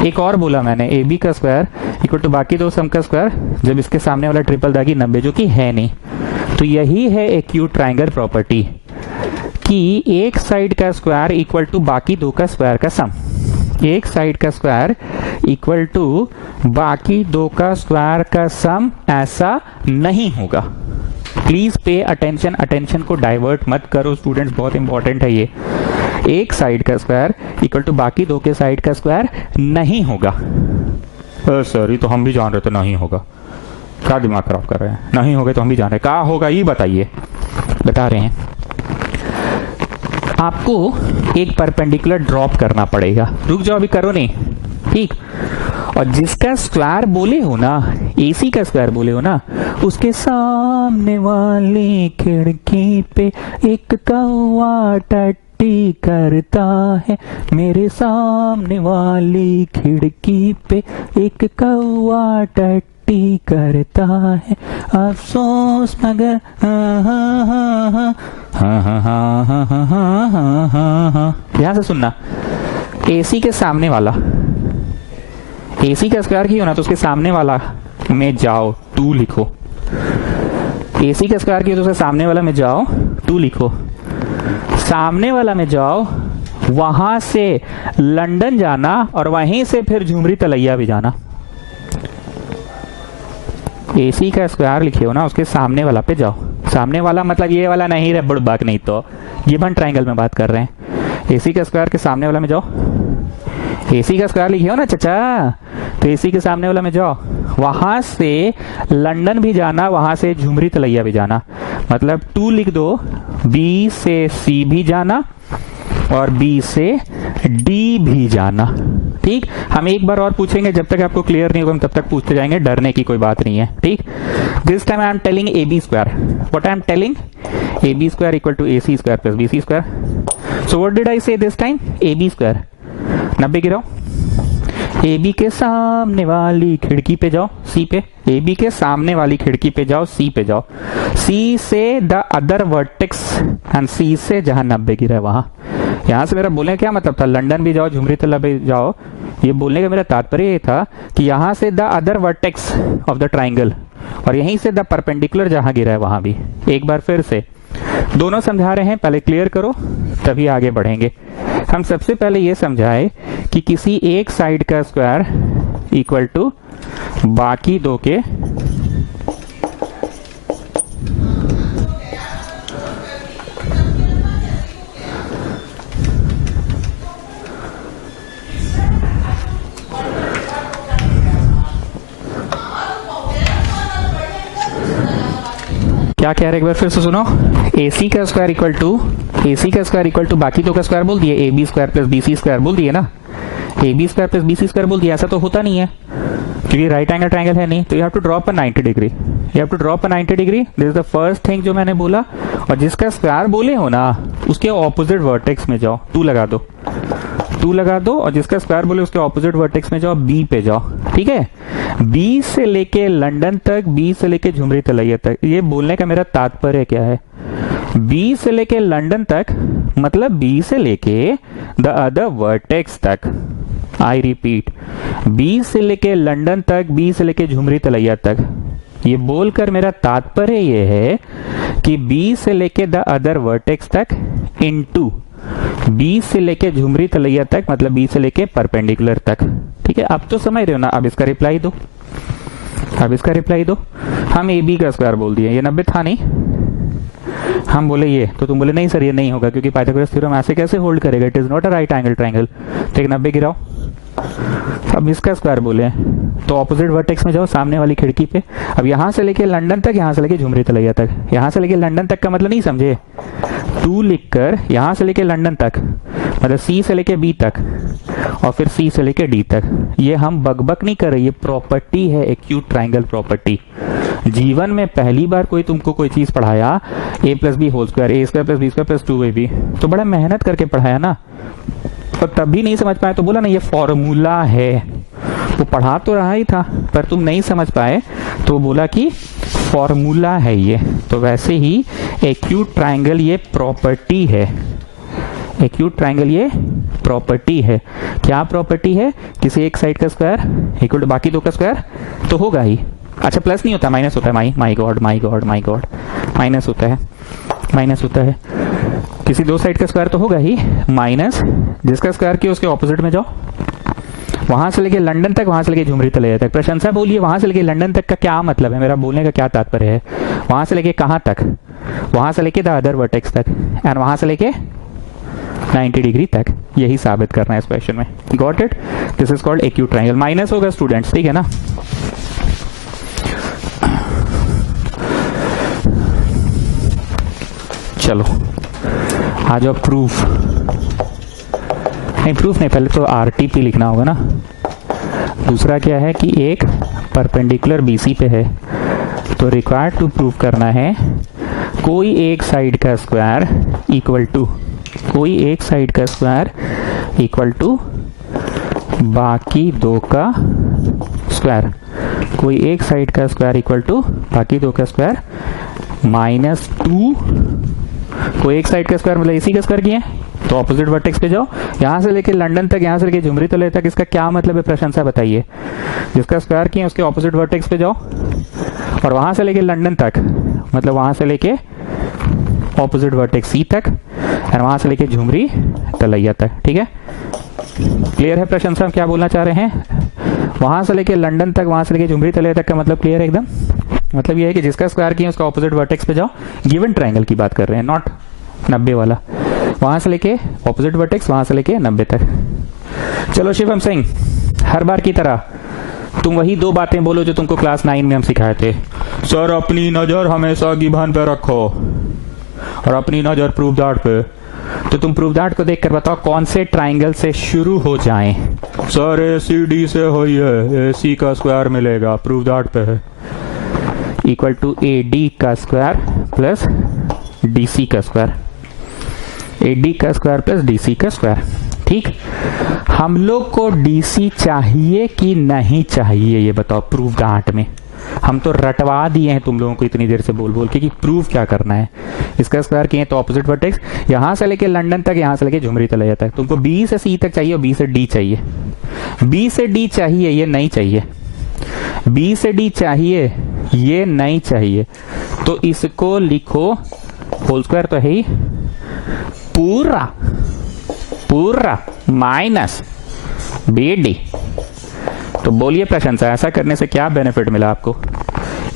एक और बोला मैंने, AB का स्क्वायर इक्वल टू बाकी 2 सम का स्क्वायर जब इसके सामने वाला ट्रिपल दागी 90, जो कि है नहीं। तो यही है एक्यूट ट्राइंगल प्रॉपर्टी कि एक साइड का स्क्वायर इक्वल टू बाकी 2 का स्क्वायर का सम, एक साइड का स्क्वायर इक्वल टू बाकी 2 का स्क्वायर का सम ऐसा नहीं होगा। प्लीज पे अटेंशन, अटेंशन को डाइवर्ट मत करो स्टूडेंट्स, बहुत इंपॉर्टेंट है ये। एक साइड का स्क्वायर इक्वल टू बाकी 2 के साइड का स्क्वायर नहीं होगा। सर ये तो हम भी जान रहे थे नहीं होगा, क्या दिमाग खराब कर रहे हैं? नहीं होगा तो हम भी जान रहे हैं, क्या होगा ये बताइए। बता रहे हैं, आपको एक परपेंडिकुलर ड्रॉप करना पड़ेगा। रुक जाओ, अभी करो नहीं, ठीक। और जिसका स्क्वायर बोले हो ना, एसी का स्क्वायर बोले हो ना, उसके सामने वाली खिड़की पे एक कौवा टट्टी करता है, मेरे सामने वाली खिड़की पे एक कौवा टट्टी करता है, अफसोस मगर ध्यान से सुनना। एसी के सामने वाला, एसी का स्क्वायर की हो ना तो उसके सामने वाला में जाओ, 2 लिखो। एसी का स्क्वायर की हो तो उसके सामने वाला में जाओ, 2 लिखो। सामने वाला में जाओ, वहां से लंदन जाना और वहीं से फिर झुमरी तलैया भी जाना। एसी का स्क्वायर लिखे हो ना, उसके सामने वाला पे जाओ। सामने वाला मतलब ये वाला नहीं रे बुड़बाक, नहीं तो गिवन ट्रायंगल में बात कर रहे हैं। एसी का स्क्वायर के सामने वाला में जाओ। एसी का स्क्वायर लिखे हो ना चाचा, तो एसी के सामने वाला में जाओ, वहां से लंदन भी जाना, वहां से झुमरी तलैया भी जाना। मतलब 2 लिख दो, बी से सी भी जाना और बी से डी भी जाना। ठीक, हम एक बार और पूछेंगे, जब तक आपको क्लियर नहीं होगा हम तब तक पूछते जाएंगे, डरने की कोई बात नहीं है। ठीक, this time I am telling A B square. What I am telling? A B square equal to A C square plus B C square. So what did I say this time? A B square. 90 गिराओ। A B के सामने वाली खिड़की पे जाओ, सी पे। ए B के सामने वाली खिड़की पे जाओ, सी पे जाओ। सी से द अदर वर्टेक्स एंड सी से जहां 90 गिरा है वहां। यहां से मेरा बोलने का क्या मतलब था? लंदन भी जाओ, झुमरी तला भी जाओ। ये बोलने का मेरा तात्पर्य ये था कि यहां से the other vertex of the triangle और यहीं से द परपेंडिकुलर जहां गिरा है वहां भी। एक बार फिर से दोनों समझा रहे हैं, पहले क्लियर करो तभी आगे बढ़ेंगे। हम सबसे पहले ये समझाए कि किसी एक साइड का स्क्वायर इक्वल टू बाकी दो के क्या कह रहे एक बार फिर से सुनो। AC का स्क्वायर इक्वल टू, AC का स्क्वायर इक्वल टू बाकी दो का स्क्वायर बोल दिए, AB square plus BC square बोल दिए ना। AB square plus BC square बोल दिया, ऐसा तो होता नहीं है क्योंकि राइट एंगल ट्रायंगल है नहीं, तो you have to drop a 90 degree. You have to drop a 90 degree, this is the first thing जो मैंने बोला। और जिसका स्क्वायर बोले हो ना उसके ऑपोजिट वर्टेक्स में जाओ, 2 लगा दो, 2 लगा दो, और जिसका स्क्वायर बोले उसके ऑपोजिट वर्टेक्स में जाओ, B पे जाओ। ठीक है, B से लेके लंदन तक, B से लेके झुमरी तलैया तक। ये बोलने का मेरा तात्पर्य क्या है? B से लेके लंदन तक मतलब B से लेके द अदर वर्टेक्स तक। आई रिपीट, B से लेके लंदन तक, B से लेके झुमरी तलैया तक। ये बोलकर मेरा तात्पर्य ये है कि B से लेके द अदर वर्टेक्स तक इनटू B से लेके झुमरी तलैया तक मतलब B से लेके परपेंडिकुलर तक। ठीक है, अब तो समझ रहे हो ना। अब इसका रिप्लाई दो, अब इसका रिप्लाई दो। हम AB का स्क्वायर बोल दिए, ये 90 था नहीं, हम बोले ये, तो तुम बोले नहीं सर ये नहीं होगा क्योंकि पाइथागोरस थ्योरम ऐसे कैसे होल्ड करेगा, it is not a right angle triangle. ठीक, 90 गिराओ। अब इसका स्क्वायर बोले तो ऑपोजिट वर्टेक्स में जाओ, सामने वाली खिड़की पे। अब यहां से लेके लंदन तक, यहां से लेके झुमरी तलैया तक। यहां से लेके लंदन तक का मतलब नहीं समझे, 2 लिखकर यहां से लेके लंदन तक मतलब C से लेके B तक और फिर C से लेके D तक। ये हम बकबक नहीं कर रहे, ये प्रॉपर्टी है, एक्यूट ट्रायंगल प्रॉपर्टी। जीवन में पहली बार कोई तुमको कोई चीज पढ़ाया, A plus B whole square, A square plus B square plus 2AB, तो बड़ा मेहनत करके पढ़ाया ना, और तब भी नहीं समझ पाए तो बोला ना ये फॉर्मूला है। वो पढ़ा तो रहा ही था पर तुम नहीं समझ पाए तो बोला कि फॉर्मूला है ये। तो वैसे ही एक्यूट ट्रायंगल ये प्रॉपर्टी है, एक्यूट ट्रायंगल ये प्रॉपर्टी है। क्या प्रॉपर्टी है? किसी एक साइड का स्क्वायर इक्वल टू बाकी दो का स्क्वायर तो होगा ही। अच्छा प्लस नहीं होता, माइनस होता है। माई God my God my God, minus होता है, माइनस होता है। किसी दो साइड का स्क्वायर तो होगा ही, माइनस जिसका स्क्वायर किया उसके ऑपोजिट में जाओ, वहां से लेके लंदन तक, वहां से लेके झुमरी तलैया तक। प्रशंसा बोलिए वहां से लेके लंदन तक का क्या मतलब है, मेरा बोलने का क्या तात्पर्य है? वहां से लेके कहां तक? वहां से लेके द अदर वर्टेक्स तक एंड वहां से लेके 90 डिग्री तक। यही साबित करना है इस क्वेश्चन में। Got it? This is called acute triangle. Minus होगा स्टूडेंट्स, ठीक है ना। चलो आ जाओ प्रूफ। नहीं प्रूफ नहीं, पहले तो RTP लिखना होगा ना। दूसरा क्या है कि एक परपेंडिकुलर BC पे है, तो रिक्वायर्ड टू प्रूव करना है कोई एक साइड का स्क्वायर इक्वल टू बाकी दो का स्क्वायर, कोई एक साइड का स्क्वायर इक्वल टू बाकी दो का स्क्वायर -2, कोई एक साइड का स्क्वायर मतलब AC का स्क्वायर किया है, तो ऑपोजिट वर्टेक्स पे जाओ, यहां से लेके लंदन तक, यहां से लेके झुमरी तले तक, इसका क्या मतलब है प्रशंसा बताइए। जिसका स्क्वायर किए उसके ऑपोजिट वर्टेक्स पे जाओ, और वहां से लेके लंदन तक मतलब वहां से लेके ऑपोजिट वर्टेक्स C तक, और वहां से लेके झुमरी तलैया तक। ठीक है, क्लियर है प्रशंसा हम क्या बोलना चाह रहे हैं। वहां से लेके लंदन तक, वहां से लेके झुमरी तलैया तक का मतलब क्लियर है एकदम। मतलब ये है कि जिसका स्क्वायर किया उसका ऑपोजिट वर्टेक्स पे जाओ, गिवन ट्रायंगल की बात कर रहे हैं, नॉट 90 वाला। वहां से लेके ऑपोजिट वर्टेक्स, वहां से लेके 90 तक। चलो शिवम सिंह, हर बार की तरह तुम वही दो बातें बोलो जो तुमको क्लास 9 में हम सिखाए थे। सर अपनी नजर हमेशा गिवन पे रखो और अपनी नजर प्रूव दैट पे। तो तुम प्रूव दैट को देखकर बताओ कौन से ट्राइंगल से शुरू हो जाएं। सर ACD से हुई है, AC का स्क्वायर मिलेगा, प्रूव दैट पे है। इक्वल टू AD का स्क्वायर प्लस DC का स्क्वायर, AD का स्क्वायर प्लस DC का स्क्वायर। ठीक, हम लोग को DC चाहिए कि नहीं चाहिए ये बताओ प्रूव दैट में। हम तो रटवा दिए हैं तुम लोगों को इतनी देर से बोल बोल के कि प्रूव क्या करना है। इसका स्क्वायर किए तो ऑपोजिट वर्टेक्स, यहां से लेके लंदन तक, यहां से लेके झुमरी तलैया तक। तुमको B से C तक चाहिए और B से D चाहिए। B से D चाहिए, ये नहीं चाहिए। B से D चाहिए, ये नहीं चाहिए। तो इसको लिखो, होल स्क्वायर तो है ही, पूरा माइनस BD। तो बोलिए प्रशंसा, ऐसा करने से क्या बेनिफिट मिला आपको।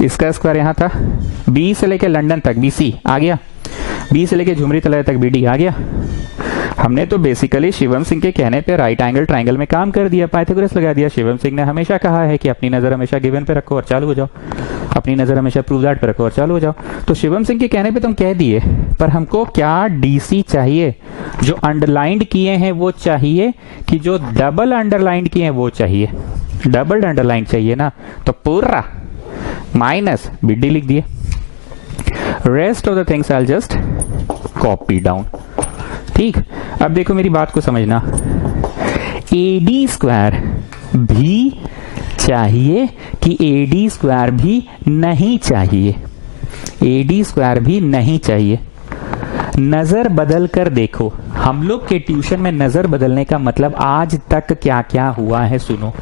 इसका स्क्वायर यहां था, B से लेके लंदन तक BC आ गया, B से लेके झुमरी तलैया तक BD आ गया। हमने तो बेसिकली शिवम सिंह के कहने पे राइट एंगल ट्रायंगल में काम कर दिया, पाइथागोरस लगा दिया। शिवम सिंह ने हमेशा कहा है कि अपनी नजर हमेशा गिवन पे रखो और चालू हो जाओ, अपनी नजर हमेशा प्रूव दैट पे रखो और चालू हो जाओ। तो शिवम सिंह के कहने पे तुम कह दिए, पर हमको क्या DC चाहिए, जो अंडरलाइंड किए हैं वो चाहिए कि जो डबल अंडरलाइंड किए हैं वो चाहिए। डबल अंडरलाइन चाहिए ना, तो पूरा माइनस BD लिख दिए। Rest of the things I just copy down. ठीक, अब देखो मेरी बात को समझना, AD स्क्वायर भी चाहिए कि AD स्क्वायर भी नहीं चाहिए। AD स्क्वायर भी नहीं चाहिए। नजर बदल कर देखो, हम लोग के ट्यूशन में नजर बदलने का मतलब आज तक क्या क्या हुआ है सुनो।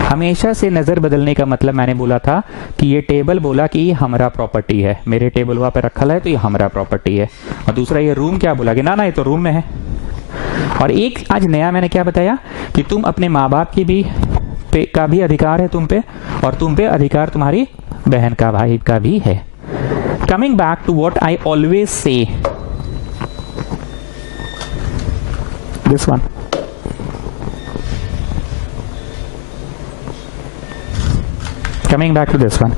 हमेशा से नजर बदलने का मतलब मैंने बोला था कि ये टेबल बोला कि ये हमारा प्रॉपर्टी है, मेरे टेबल वहां पे रखा है तो ये हमारा प्रॉपर्टी है। और दूसरा ये रूम क्या बोला कि ना ये तो रूम में है। और एक आज नया मैंने क्या बताया कि तुम अपने माँ बाप की भी का भी अधिकार है तुम पे, और तुम पे अधिकार तुम्हारी बहन का भाई का भी है। Coming back to what I always say, this one, coming back to this one,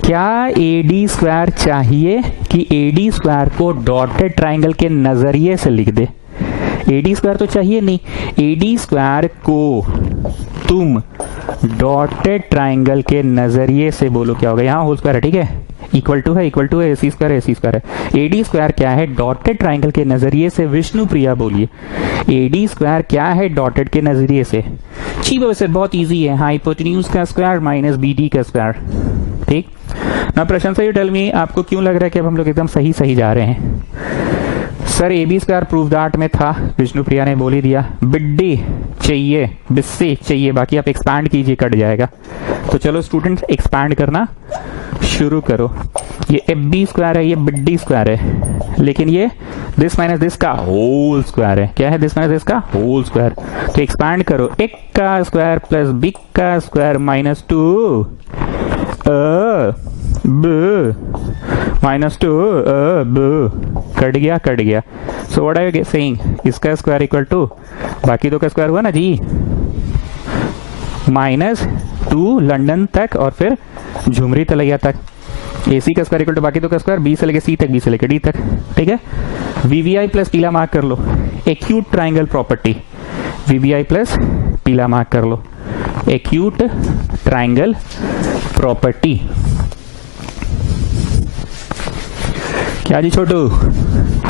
क्या AD स्क्वायर चाहिए कि AD स्क्वायर को डॉटेड ट्राइंगल के नजरिए से लिख दे। AD स्क्वायर तो चाहिए नहीं, AD स्क्वायर को तुम डॉटेड ट्राइंगल के नजरिए से बोलो क्या होगा। यहां होल स्क्वायर है, ठीक है, इक्वल टू है AC स्क्वायर है। AD स्क्वायर क्या है डॉटेड ट्राइंगल के नजरिए से, विष्णु प्रिया बोलिए AD स्क्वायर क्या है डॉटेड के नजरिए से। चीप वैसे बहुत इजी है, हाइपोटेन्यूज का स्क्वायर माइनस BD का स्क्वायर। ठीक ना प्रशंसा, यू टेल मी आपको क्यों लग रहा है कि अब हम लोग एकदम सही जा रहे हैं। Sir AB square proof that में था, विष्णु प्रिया ने बोल ही दिया। BD चाहिए, बिस्से चाहिए, बाकी आप एक्सपैंड कीजिए, कट जाएगा। तो चलो स्टूडेंट्स एक्सपैंड करना शुरू करो। ये FB स्क्वायर है, ये BD स्क्वायर है, लेकिन ये दिस माइनस दिस का होल स्क्वायर है। क्या है दिस माइनस दिस का होल स्क्वायर। तो एक्सपैंड करो, एक का स्क्वायर प्लस B का स्क्वायर माइनस 2 माइनस 2 कट गया। So what are you saying, इसका स्क्वायर इक्वल टू बाकी दो का स्क्वायर हुआ ना जी, -2 लंदन तक और फिर झुमरी तलैया तक। AC का स्क्वायर इक्वल टू बाकी दो का स्क्वायर, B से लेके C तक, B से लेके D तक। ठीक है, VVI प्लस पीला मार्क कर लो, acute triangle property, VVI plus पीला मार्क कर लो। Acute triangle property. क्या जी छोटू,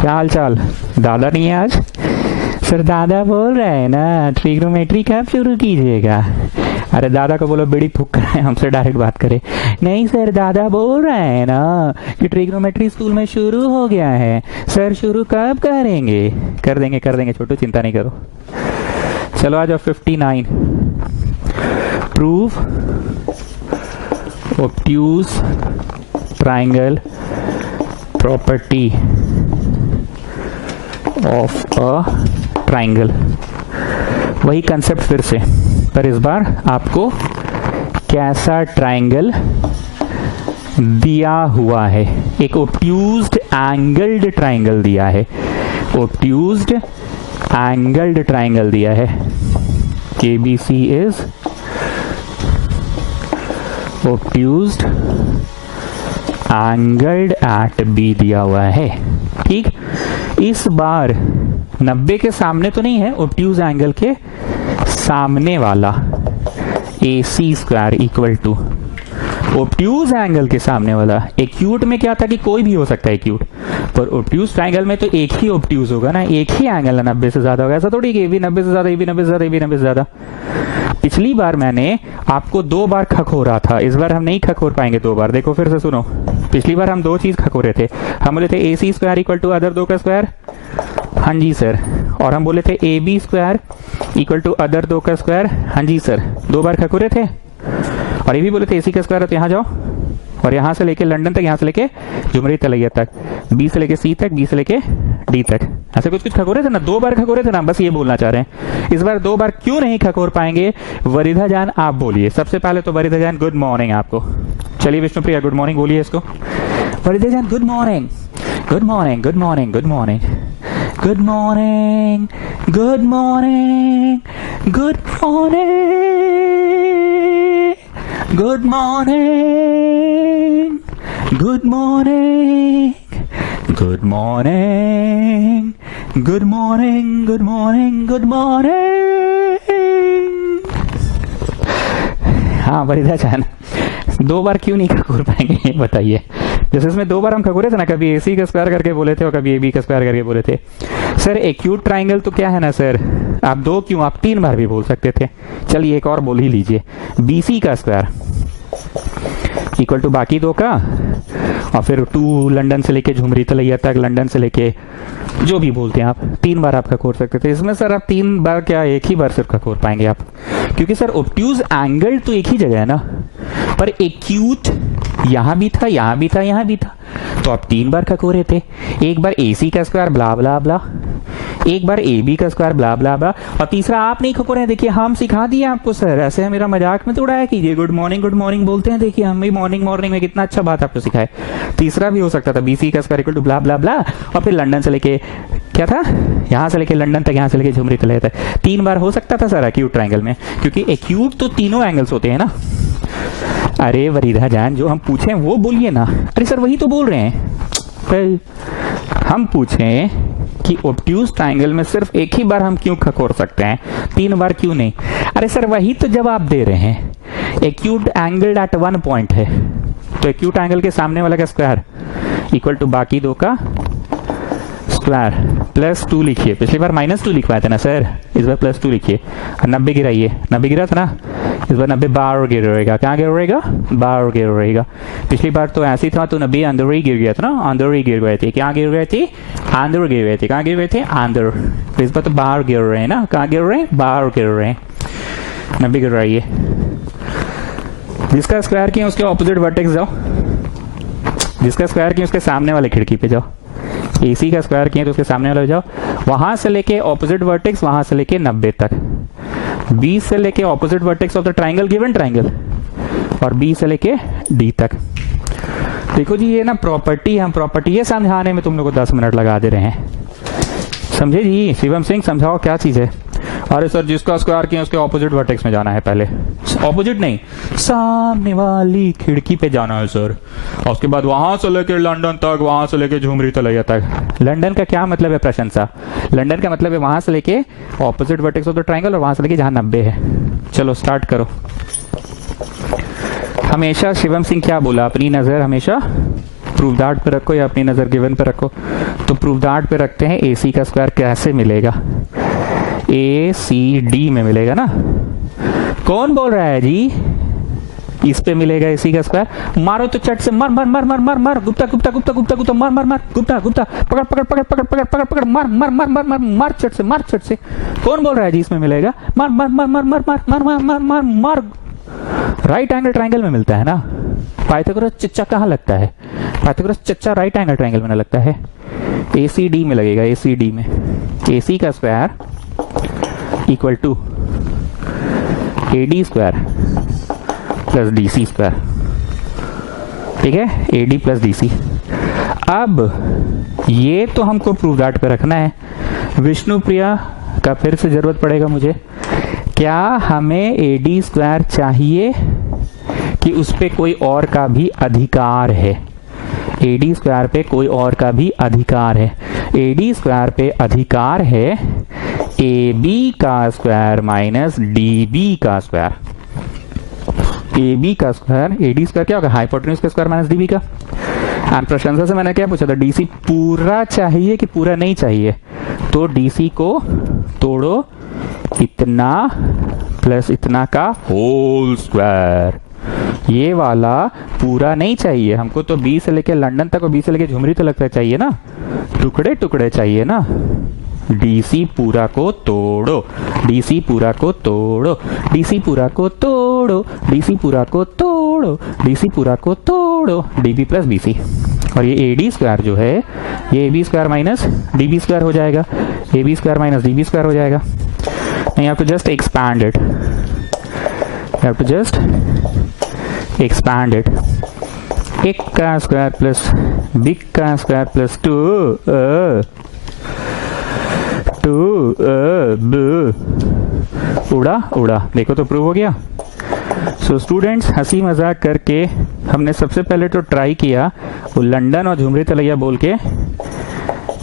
क्या हाल चाल? दादा नहीं है आज? सर दादा बोल रहे हैं ना ट्रिग्नोमेट्री कब शुरू कीजिएगा? अरे दादा को बोलो बीड़ी फूक कर हमसे डायरेक्ट बात करे। नहीं सर दादा बोल रहे हैं ना कि ट्रिग्नोमेट्री स्कूल में शुरू हो गया है। सर शुरू कब करेंगे? कर देंगे छोटू, चिंता नहीं करो। चलो आ जाओ 59। Prove obtuse triangle property of a triangle. वही कंसेप्ट फिर से, पर इस बार आपको कैसा ट्राइंगल दिया हुआ है। एक ऑब्ट्यूज्ड एंगल्ड ट्राइंगल दिया है, ऑब्ट्यूज्ड एंगल्ड ट्राइंगल दिया है। KBC is obtused angled at B दिया हुआ है। ठीक, इस बार 90 के सामने तो नहीं है, ऑब्ट्यूज एंगल के सामने वाला AC square equal to obtuse angle के सामने वाला। एक्यूट में क्या था कि कोई भी हो सकता है एक्यूट, पर ऑब्ट्यूज ट्राइंगल में तो एक ही ऑब्ट्यूज होगा ना, एक ही एंगल 90 से ज्यादा होगा। ऐसा थोड़ी कि AB 90 से ज्यादा, AB 90 से ज्यादा, AB 90 से ज्यादा। पिछली बार मैंने आपको 2 बार खखोरा था, इस बार हम नहीं खखोर पाएंगे 2 बार। देखो फिर से सुनो, पिछली बार हम 2 चीज खखोरे थे। हम बोले थे AC square equal to other 2 का स्क्वायर, हाँ जी सर। और हम बोले थे AB square equal to other 2 का स्क्वायर, हाँ जी सर। 2 बार खखोरे थे। और ये भी बोले थे AC का स्क्वायर है तो यहाँ जाओ, और यहाँ से लेके लंदन तक, यहाँ से लेके जुमरी तलैया तक, B से लेके C तक, B से लेके D तक, ऐसे कुछ खखोरे थे ना। 2 बार खखोरे थे ना, बस ये बोलना चाह रहे हैं। इस बार 2 बार क्यों नहीं खखोर पाएंगे? वरिधा जान आप बोलिए सबसे पहले तो। वरिधा जान गुड मॉर्निंग आपको। चलिए विष्णुप्रिया गुड मॉर्निंग बोलिए इसको। वरिधा जान good morning, good morning, good morning, good morning, good morning, good morning, good morning, good morning, good morning, good morning, good morning, good morning, good morning. हाँ वरिधा जान, 2 बार क्यों नहीं खखोर पाएंगे ये बताइए? जैसे इसमें 2 बार हम खखोरे थे ना, कभी AC का स्क्वायर करके बोले थे और कभी AB का स्क्वायर करके बोले थे। सर एक्यूट ट्राइंगल तो क्या है ना सर, आप 2 क्यों, आप 3 बार भी बोल सकते थे। चलिए एक और बोल ही लीजिए, BC का स्क्वायर इक्वल टू बाकी 2 का, और फिर 2 लंदन से लेके झुमरी तलैया तक, लंदन से लेके जो भी बोलते हैं आप, 3 बार आप खखोर सकते थे। इसमें सर आप 3 बार क्या, एक ही बार सिर्फ खखोर पाएंगे आप, क्योंकि सर ऑब्ट्यूज एंगल तो एक ही जगह है ना, पर एक्यूट यहां भी था, यहां भी था, यहां भी था, तो आप 3 बार खखोरे थे। एक बार AC का स्क्वायर ब्ला ब्ला ब्ला, एक बार AB का स्क्वायर ब्ला ब्ला ब्ला, और तीसरा आप नहीं खखोरे। देखिए हम सिखा दिए आपको सर, ऐसे मेरा मजाक में तो उड़ाया कीजिए। गुड मॉर्निंग बोलते हैं, देखिए हम भी मॉर्निंग में कितना अच्छा बात आपको सिखाए। तीसरा भी हो सकता था BC का स्क्वायर इक्वल टू ब्ला ब्ला ब्ला, और फिर लंदन से लेके क्या था, यहां से लेके लंदन तक, यहां से लेके झुमरी तलैया तक। 3 बार हो सकता था सर एक्यूट ट्राइंगल में, क्योंकि एक्यूट तो तीनों एंगल्स होते हैं ना। अरे वरिधा जान, जो हम पूछे वो बोलिए ना। अरे सर वही तो बोल रहे हैं, पर हम पूछे कि ऑब्ट्यूज ट्राइंगल में सिर्फ एक ही बार हम क्यों खखोर सकते हैं, 3 बार क्यों नहीं? अरे सर वही तो जवाब दे रहे हैं। एक्यूट एंगल एट 1 पॉइंट है, तो एक्यूट एंगल के सामने वाला का स्क्वायर इक्वल टू बाकी 2 का स्क्वायर प्लस 2 लिखिए। पिछली बार -2 लिखवाए थे ना सर, इस बार +2 लिखिए। 90 गिराइए, 90 गिरा था ना, इस बार 90 बाहर गिर रहेगा। कहाँ गिर रहेगा? बाहर गिर रहेगा। पिछली बार तो ऐसे ही था, तो 90 अंदर ही गिर गया था ना, अंदर ही गिर गए थे। क्या गिर गए थे? अंदर गिर गए थे। कहाँ गिर गए थे? अंदर। तो इस बार तो बाहर गिर रहे हैं ना, कहाँ गिर रहे हैं? बाहर गिर रहे हैं। 90 गिर रही है। जिसका स्क्वायर किया उसके ऑपोजिट वर्टेक्स जाओ, जिसका स्क्वायर किया उसके सामने वाले खिड़की पे जाओ। AC का स्क्वायर किए तो उसके सामने वाले जाओ, वहां से लेके ऑपोजिट वर्टेक्स, वहां से लेके 90 तक, B से लेके opposite vertex of the triangle given triangle, और B से लेके D तक। देखो जी ये ना प्रॉपर्टी, हम प्रॉपर्टी ये समझाने में तुम लोग को 10 मिनट लगा दे रहे हैं, समझे जी? शिवम सिंह समझाओ क्या चीज है। अरे सर जिसका स्क्वायर किया उसके ऑपोजिट वर्टेक्स में जाना है पहले, ऑपोजिट नहीं सामने वाली खिड़की पे जाना है सर, और उसके बाद वहां से लेके लंदन तक, वहां से लेके झुमरी तलैया तक। लंदन का क्या मतलब है प्रशंसा? लंदन का मतलब है वहां से लेके opposite vertex of the triangle और वहां से लेके जहां 90 है। चलो स्टार्ट करो। हमेशा शिवम सिंह क्या बोला? अपनी नजर हमेशा प्रूफ दैट पे रखो या अपनी नजर गिवन पे रखो। तो प्रूफ दैट पे रखते हैं। AC का स्क्वायर कैसे मिलेगा? ACD में मिलेगा ना। कौन बोल रहा है जी? इस पे मिलेगा AC का स्क्वायर। मारो तो चट से, मार मार मार मार मार मार, गुप्ता गुप्ता गुप्ता गुप्ता गुप्ता, मार मार मार, गुप्ता गुप्ता, पकड़ पकड़ पकड़ पकड़ पकड़ पकड़ पकड़, मार मार मार मार मार मार, चट से, मार चट से। कौन बोल रहा है जी इसमें मिलेगा? मार मार मार मार मार मार मार मार मार मार मार। राइट एंगल ट्राइंगल में मिलता है ना। पाइथागोरस चच्चा कहाँ लगता है? पाइथागोरस चच्चा राइट एंगल ट्राइंगल में ना लगता है, ACD में लगेगा। ACD में AC का square equal to AD square plus DC square. ठीक है, AD प्लस DC। अब ये तो हमको प्रूफ दैट पे रखना है। विष्णु प्रिया का फिर से जरूरत पड़ेगा मुझे। क्या हमें AD स्क्वायर चाहिए कि उस पे कोई और का भी अधिकार है? AD स्क्वायर पे कोई और का भी अधिकार है। AD स्क्वायर पे अधिकार है AB का स्क्वायर माइनस DB का स्क्वायर। AB का स्क्वायर, AD स्क्वायर क्या होगा? हाइपोटेन्यूज का स्क्वायर माइनस DB का। एंड प्रशंसा से मैंने क्या पूछा था? DC पूरा चाहिए कि पूरा नहीं चाहिए? तो DC को तोड़ो, इतना प्लस इतना का होल स्क्वायर। ये वाला पूरा नहीं चाहिए हमको, तो B से लेके लंदन तक और B से लेके झुमरी तक लगता चाहिए ना, टुकड़े टुकड़े चाहिए ना। DC पूरा को तोड़ो, DC पूरा को तोड़ो, DC पूरा को तोड़ो, DC पूरा को तोड़ो, DC पूरा को तोड़ो, DB प्लस BC। और ये AD स्क्वायर जो है ये AB square minus DB square हो जाएगा, AB square minus DB square हो जाएगा। You have to just expand it. You have to just expand it. एक का स्क्वायर प्लस बिग का स्क्वायर प्लस 2 उड़ा उड़ा। देखो तो प्रूव हो गया। सो स्टूडेंट्स, हंसी मजाक करके हमने सबसे पहले तो ट्राई किया वो लंदन और झुमरी तलैया बोल के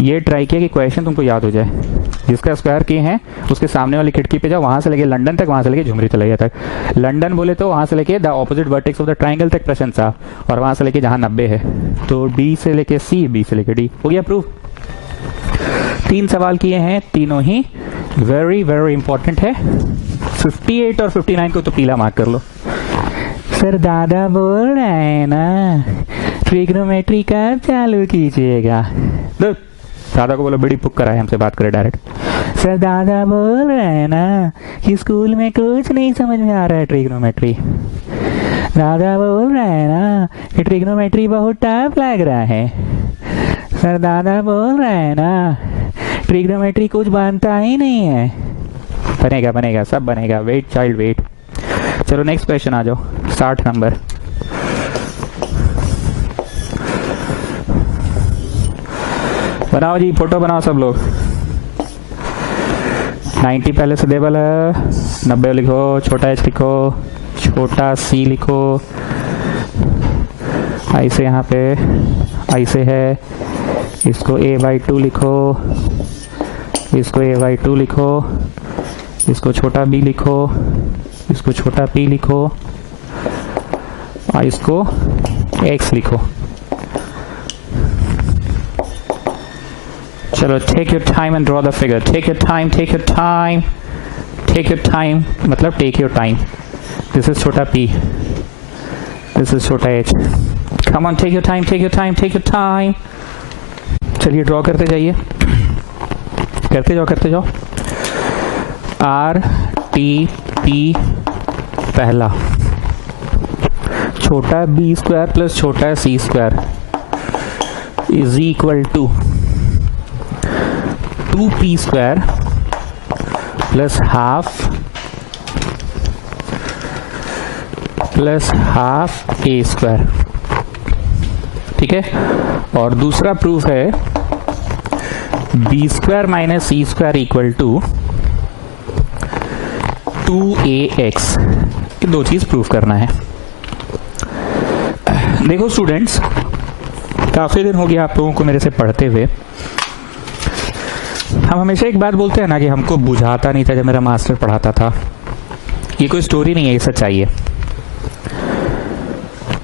ये ट्राई किया कि क्वेश्चन तुमको याद हो जाए। जिसका स्क्वायर किए हैं उसके सामने वाली खिड़की पे जाओ, वहां से लेके लंदन तक, वहां से लेके झुमरी तलैया तक। लंदन बोले तो वहां से लेके the opposite vertex of the triangle तक प्रशंसा, और वहां से लेके जहां 90 है। तो D से लेके C, B से लेके D हो गया प्रूफ। 3 सवाल किए हैं, तीनों ही वेरी वेरी इंपॉर्टेंट है। 58 और 59 को तो पीला मार्क कर लो। सर दादा बोल रहे हैं ना ट्रिग्नोमेट्री कब चालू कीजिएगा? दादा को बोलो बीड़ी पुक कराए, हमसे बात करे डायरेक्ट। सर दादा बोल रहे हैं ना कि स्कूल में कुछ नहीं समझ में आ रहा है ट्रिग्नोमेट्री। दादा बोल रहे हैं ना कि ट्रिग्नोमेट्री बहुत टफ लग रहा है। सर दादा बोल रहे हैं ना ट्रिग्नोमेट्री कुछ बनता ही नहीं है। बनेगा बनेगा, सब बनेगा। Wait child wait. चलो नेक्स्ट क्वेश्चन आ जाओ। 60 नंबर। बनाओ जी, फोटो बनाओ सब लोग। 90 पहले से देवल है, 90 लिखो, छोटा h लिखो, छोटा c लिखो, ऐसे यहाँ पे ऐसे है, इसको a/2 लिखो, इसको a/2 लिखो, इसको छोटा b लिखो, इसको छोटा p लिखो, और इसको x लिखो। चलो, take your time and draw the figure. Take your time, take your time, take your time, मतलब take your time. This is छोटा p, दिस इज छोटा h। Come on, take your time, take your time, take your time. चलिए draw करते जाइए, करते जाओ, करते जाओ। R T P पहला, छोटा b स्क्वायर प्लस छोटा c square is equal to 2p square plus half a square. ठीक है, और दूसरा प्रूफ है b square minus c square equal to 2ax, ये दो चीज प्रूव करना है। देखो स्टूडेंट्स, काफी दिन हो गया आप लोगों को मेरे से पढ़ते हुए। हम हमेशा एक बात बोलते हैं ना कि हमको बुझाता नहीं था जब मेरा मास्टर पढ़ाता था। ये कोई स्टोरी नहीं है, ये सच्चाई है।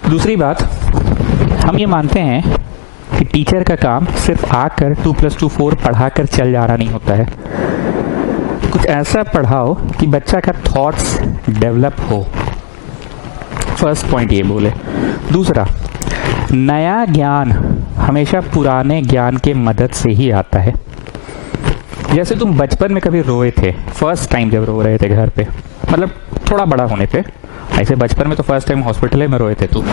दूसरी बात, हम ये मानते हैं कि टीचर का काम सिर्फ आकर 2 + 2 4 पढ़ाकर चल जाना नहीं होता है। कुछ ऐसा पढ़ाओ कि बच्चा का थॉट्स डेवलप हो। फर्स्ट पॉइंट ये बोले। दूसरा, नया ज्ञान हमेशा पुराने ज्ञान के मदद से ही आता है। जैसे तुम बचपन में कभी रोए थे, फर्स्ट टाइम जब रो रहे थे घर पे, मतलब थोड़ा बड़ा होने पे, ऐसे बचपन में तो फर्स्ट टाइम हॉस्पिटल में रोए थे तू,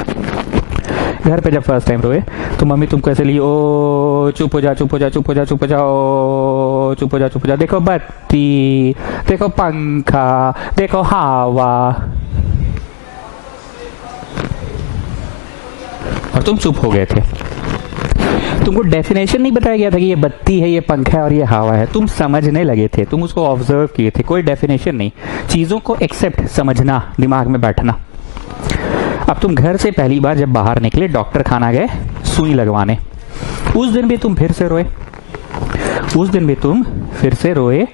घर पे जब फर्स्ट टाइम रोए तो मम्मी तुमको ऐसे ली, ओ चुप हो जा, चुप हो जा, चुप हो जा, चुप हो जा, ओ चुप हो जा, चुप हो जा, देखो बत्ती, देखो पंखा, देखो हवा, और तुम चुप हो गए थे। तुमको डेफिनेशन नहीं बताया गया था कि ये बत्ती है, ये पंखा है और ये हवा है। तुम समझने लगे थे, तुम उसको ऑब्जर्व किए थे, कोई डेफिनेशन नहीं, चीजों को एक्सेप्ट, समझना, दिमाग में बैठना। अब तुम घर से पहली बार जब बाहर निकले, डॉक्टर खाना गए सुई लगवाने, उस दिन भी तुम फिर से रोए, उस दिन भी तुम फिर से रोए,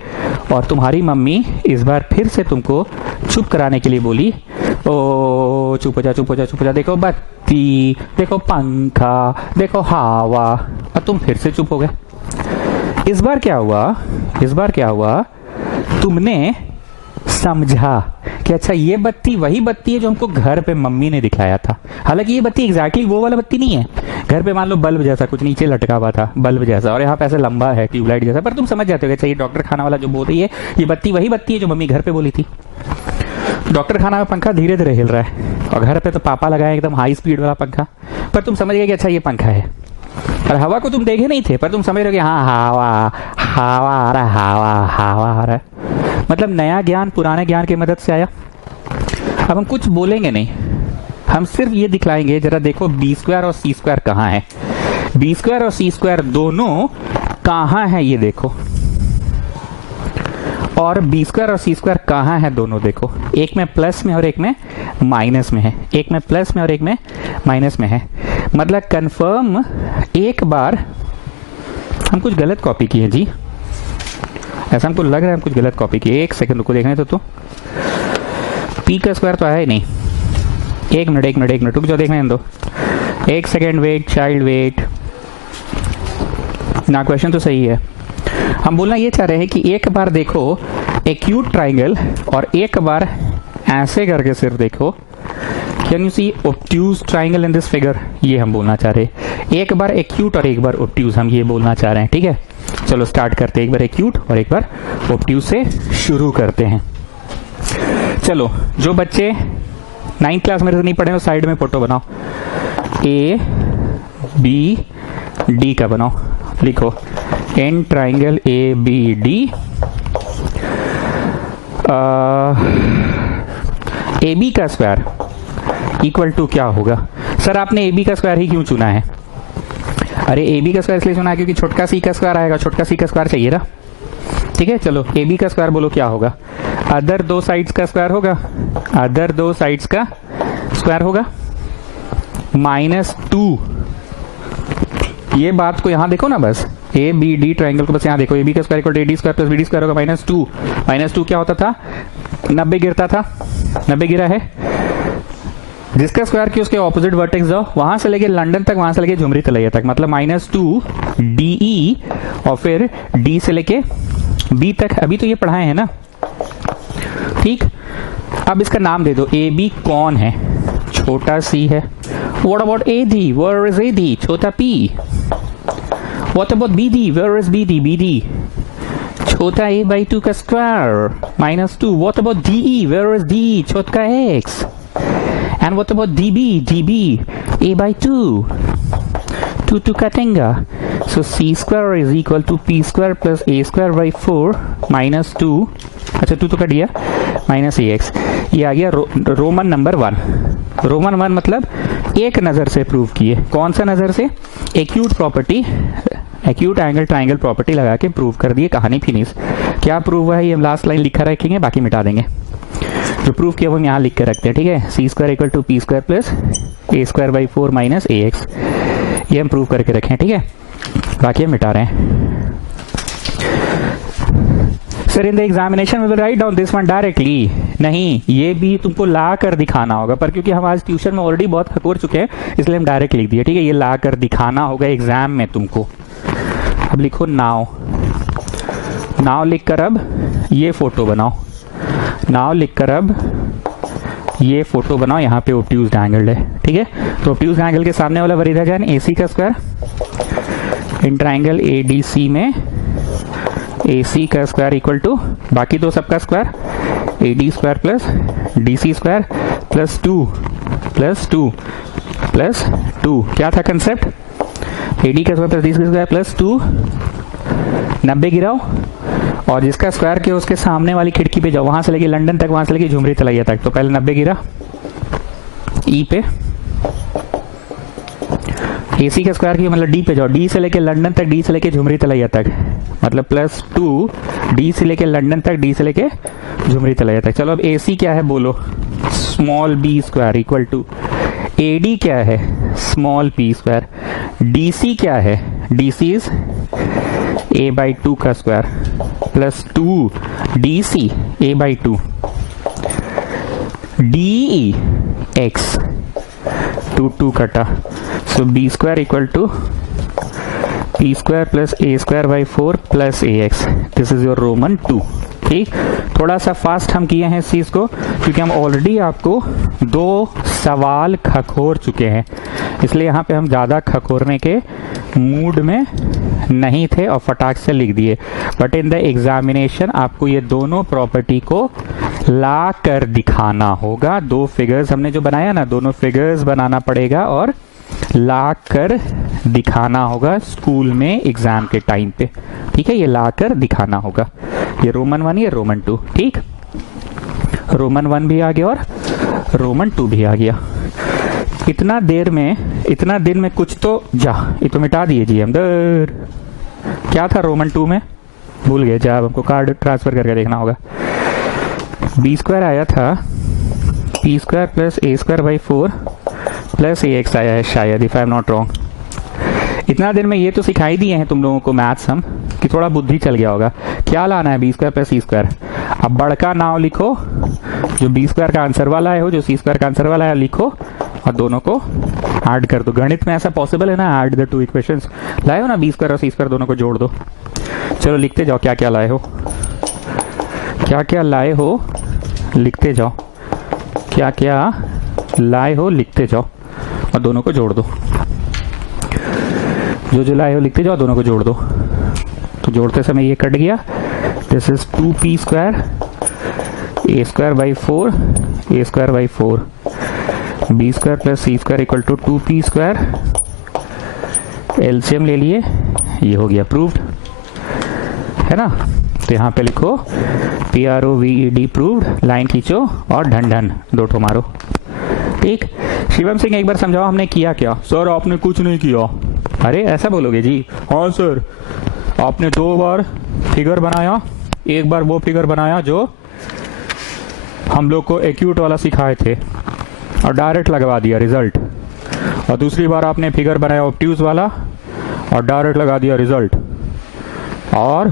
और तुम्हारी मम्मी इस बार फिर से तुमको चुप कराने के लिए बोली, ओ चुप हो जा, चुप हो जा, चुप हो जा, देखो बत्ती, देखो पंखा, देखो हवा, और तुम फिर से चुप हो गए। इस बार क्या हुआ, इस बार क्या हुआ, तुमने समझा कि अच्छा ये बत्ती वही बत्ती है जो हमको घर पे मम्मी ने दिखाया था। हालांकि ये बत्ती एग्जैक्टली वो वाला बत्ती नहीं है, घर पे मान लो बल्ब जैसा कुछ नीचे लटका हुआ था, बल्ब जैसा, और यहाँ पे ऐसे लंबा है ट्यूबलाइट जैसा, पर तुम समझ जाते हो कि अच्छा ये डॉक्टर खाना वाला जो बोल रही है, ये बत्ती वही बत्ती है जो मम्मी घर पे बोली थी। डॉक्टर खाना में पंखा धीरे धीरे हिल रहा है, और घर पे तो पापा लगाए एकदम हाई स्पीड वाला पंखा, पर तुम समझ गए कि अच्छा ये पंखा है। और हवा को तुम देखे नहीं थे, पर तुम समझ रहे हो कि हाँ हवा, हवा आ रहा है, हवा, हवा आ रहा है। मतलब नया ज्ञान पुराने ज्ञान की मदद से आया। अब हम कुछ बोलेंगे नहीं, हम सिर्फ ये दिखलाएंगे, जरा देखो b² और c² कहाँ है। b² और c² दोनों कहाँ है ये देखो, और b² और c² कहाँ है दोनों देखो। एक में प्लस में और एक में माइनस में है, एक में प्लस में और एक में माइनस में है। मतलब कंफर्म एक बार हम कुछ गलत कॉपी किए जी, ऐसा हमको लग रहा है हम कुछ गलत कॉपी किए। एक सेकंड रुको, देखने तो p का स्क्वायर तो आया ही नहीं। एक मिनट रुक जाओ, देखने दो, एक सेकंड वेट चाइल्ड वेट ना, क्वेश्चन तो सही है। हम बोलना ये चाह रहे हैं कि एक बार देखो एक्यूट ट्राइंगल और एक बार ऐसे करके सिर्फ देखो, can you see obtuse triangle in this figure, ये हम बोलना चाह रहे हैं। एक बार एक्यूट और एक बार ऑब्ट्यूज, हम ये बोलना चाह रहे हैं। ठीक है, चलो स्टार्ट करते हैं, एक बार एक्यूट और एक बार ऑब्ट्यूज से शुरू करते हैं। चलो, जो बच्चे 9th क्लास में नहीं पढ़े हो साइड में फोटो बनाओ, ABD का बनाओ, लिखो इन ट्राइंगल ABD AB का स्क्वायर इक्वल टू क्या होगा। सर आपने AB का स्क्वायर ही क्यों चुना है? अरे AB का स्क्वायर इसलिए चुना है क्योंकि छोटका C का स्क्वायर आएगा, छोटका C का स्क्वायर चाहिए ना। ठीक है, चलो AB का स्क्वायर बोलो क्या होगा। अदर दो साइड्स का स्क्वायर होगा, अदर दो साइड्स का स्क्वायर होगा -2। ये बात को यहां देखो ना, बस ABD ट्राइंगल को बस यहां देखो, AB का square equal to AD square plus BD square होगा -2। -2 क्या होता था, 90 गिरता था, 90 गिरा है। जिसका स्क्वायर की उसके ऑपोजिट वर्टेक्स जाओ, वहां से लेके लंदन तक, वहां से लेके झुमरी तलैया तक, मतलब -2 DE और फिर D से लेके B तक। अभी तो ये पढ़ाए हैं ना, ठीक। अब इसका नाम दे दो, AB कौन है, छोटा C है। What about AD? Where is AD? छोटा P. What about BD? Where is BD? BD. छोटा A/2 का square -2. What about DE? Where is DE? छोटा X. And what about DB? DB A/2. 2 काटेंगा, so C square is equal to P square plus A square by 4 -2, अच्छा 2 तो cut गया, -AX। ये आ गया Roman number 1। Roman 1 मतलब एक नजर से प्रूव किए। कौन सा नजर से? Acute property, acute angle triangle property लगा के प्रूव कर दिए, कहानी फिनिश। क्या प्रूव हुआ है ये लास्ट लाइन लिखा रखेंगे, बाकी मिटा देंगे। जो प्रूफ किया वो हम यहाँ लिख के रखते हैं, ठीक है। C square equal to P square plus A square by 4 minus A X, ये हम प्रूव करके रखें, ठीक है। बाकी हम मिटा रहे हैं। Sir in the examination we will write down this one directly, नहीं ये भी तुमको ला कर दिखाना होगा, पर क्योंकि हम आज ट्यूशन में ऑलरेडी बहुत खकोर चुके हैं इसलिए हम डायरेक्ट लिख दिए, ठीक है। ये ला कर दिखाना होगा एग्जाम में तुमको। अब लिखो नाव, नाव लिख कर अब ये फोटो बनाओ, नाव लिख कर अब ये फोटो बनाओ, यहाँ पे ऑब्ट्यूज्ड एंगल है, ठीक है। तो ऑब्ट्यूज्ड एंगल के सामने वाला वरीदा जान AC का स्क्वायर इन ट्राइंगल ADC में AC का स्क्वायर इक्वल टू बाकी दो सबका square AD square plus DC square plus 2 plus 2 plus 2। क्या था कंसेप्ट? AD का square plus DC square plus 2, 90 गिराओ और जिसका स्क्वायर किया उसके सामने वाली खिड़की पे जाओ, वहां से लेके लंदन तक, वहां से लेके झुमरी तलैया तक। तो पहले 90 गिरा E पे, AC का स्क्वायर किया मतलब D पे जाओ, D से लेके लंदन तक, D से लेके झुमरी तलैया तक, मतलब प्लस 2 D से लेके लंदन तक, D से लेके झुमरी तलैया तक। चलो अब AC क्या है बोलो, small b square equal to AD क्या है, स्मॉल p स्क्वायर, DC क्या है, DC इज a/2 का square plus 2 DC a/2 DE x 2 कटा, so b square equal to p square plus a square by 4 plus ax, this is your Roman 2, ठीक। थोड़ा सा fast हम किए हैं इस चीज को क्योंकि हम ऑलरेडी आपको 2 सवाल खखोर चुके हैं, इसलिए यहाँ पे हम ज्यादा खखोरने के मूड में नहीं थे और फटाक से लिख दिए। बट इन द एग्जामिनेशन आपको ये दोनों प्रॉपर्टी को ला कर दिखाना होगा। 2 फिगर्स हमने जो बनाया ना, दोनों फिगर्स बनाना पड़ेगा और ला कर दिखाना होगा स्कूल में एग्जाम के टाइम पे, ठीक है। ये ला कर दिखाना होगा। ये रोमन 1, ये रोमन 2, ठीक। रोमन 1 भी आ गया और रोमन 2 भी आ गया। इतना दिन में कुछ तो जा, ये तो मिटा दिए जी हम। क्या था रोमन 2 में, भूल गए, जा हमको कार्ड ट्रांसफर करके देखना होगा। b स्क्वायर आया था, p square plus a square by 4 plus ax आया है शायद, if I am not wrong. इतना दिन में ये तो सिखाई दिए हैं तुम लोगों को मैथ्स हम कि थोड़ा बुद्धि चल गया होगा। क्या लाना है, b square plus c square. अब बड़का नाव लिखो, जो b स्क्वायर का आंसर वाला है हो, जो c स्क्वायर का आंसर वाला है लिखो और दोनों को ऐड कर दो। गणित में ऐसा पॉसिबल है ना, ऐड द 2 इक्वेशंस। लाए हो ना b स्क्वायर और c स्क्वायर, दोनों को जोड़ दो। चलो लिखते जाओ क्या क्या लाए हो, क्या क्या लाए हो लिखते जाओ, क्या क्या लाए हो लिखते जाओ और दोनों को जोड़ दो। जो लाए हो लिखते जाओ, दोनों को जोड़ दो। तो जोड़ते समय ये कट गया, this is 2p square a square by 4 a square by 4 b square plus c square equal to 2p square. LCM ले लिए, ये हो गया प्रूव्ड, है ना। तो यहाँ पे लिखो PROVED प्रूव्ड, लाइन खींचो और ढन ढन 2 ठो मारो, ठीक। शिवम सिंह एक बार समझाओ हमने किया क्या। सर आपने कुछ नहीं किया। अरे ऐसा बोलोगे जी? हाँ सर, आपने 2 बार फिगर बनाया, एक बार वो फिगर बनाया जो हम लोग को एक्यूट वाला सिखाए थे और डायरेक्ट लगवा दिया रिजल्ट, और दूसरी बार आपने फिगर बनाया ऑब्ट्यूज वाला और डायरेक्ट लगा दिया रिजल्ट। और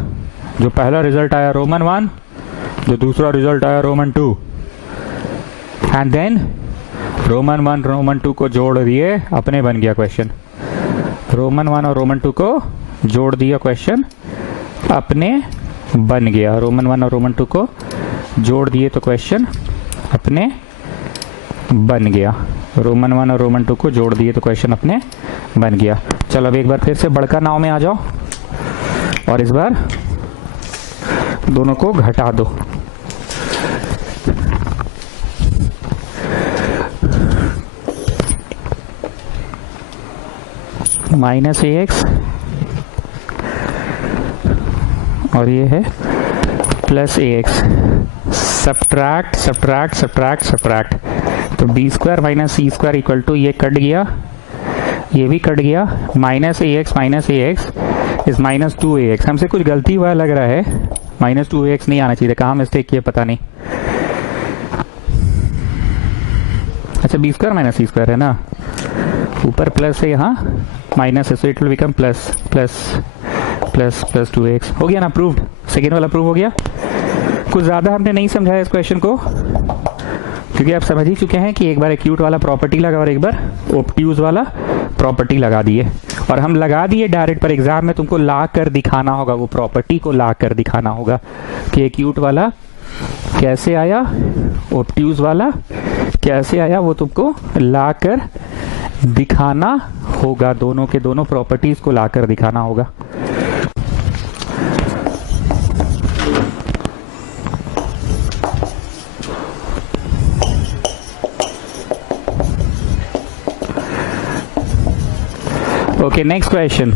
जो पहला रिजल्ट आया रोमन 1, जो दूसरा रिजल्ट आया Roman 2, and then Roman 1 Roman 2 को जोड़ दिए, अपने बन गया क्वेश्चन। रोमन 1 और रोमन 2 को जोड़ दिया, क्वेश्चन अपने बन गया। रोमन 1 और रोमन 2 को जोड़ दिए तो क्वेश्चन अपने बन गया। रोमन 1 और रोमन 2 को जोड़ दिए तो क्वेश्चन अपने बन गया। चलो अब एक बार फिर से बड़का नाव में आ जाओ और इस बार दोनों को घटा दो। माइनस ax और ये है plus ax। Subtract subtract subtract subtract, तो b square minus C square equal to, ये कट गया, ये भी कट गया, minus ax is minus 2ax। हमसे कुछ गलती हुआ लग रहा है, माइनस 2ax नहीं आना चाहिए, कहाँ मिस्टेक किया पता नहीं। अच्छा B square minus C square है ना, ऊपर प्लस है यहाँ माइनस है, so it will become plus plus plus plus 2x। हो गया ना प्रूव्ड, सेकेंड वाला प्रूव हो गया। कुछ ज्यादा हमने नहीं समझाया इस क्वेश्चन को, क्योंकि आप समझ ही चुके हैं कि एक बार एक्यूट वाला प्रॉपर्टी लगा और एक बार ऑब्ट्यूज वाला प्रॉपर्टी लगा दिए, और हम लगा दिए डायरेक्ट, पर एग्जाम में तुमको ला कर दिखाना होगा, वो प्रॉपर्टी को ला कर दिखाना होगा कि एक्यूट वाला कैसे आया, ऑब्ट्यूज वाला कैसे आया, वो तुमको ला कर दिखाना होगा, दोनों के दोनों प्रॉपर्टीज को ला कर दिखाना होगा। Okay, next question.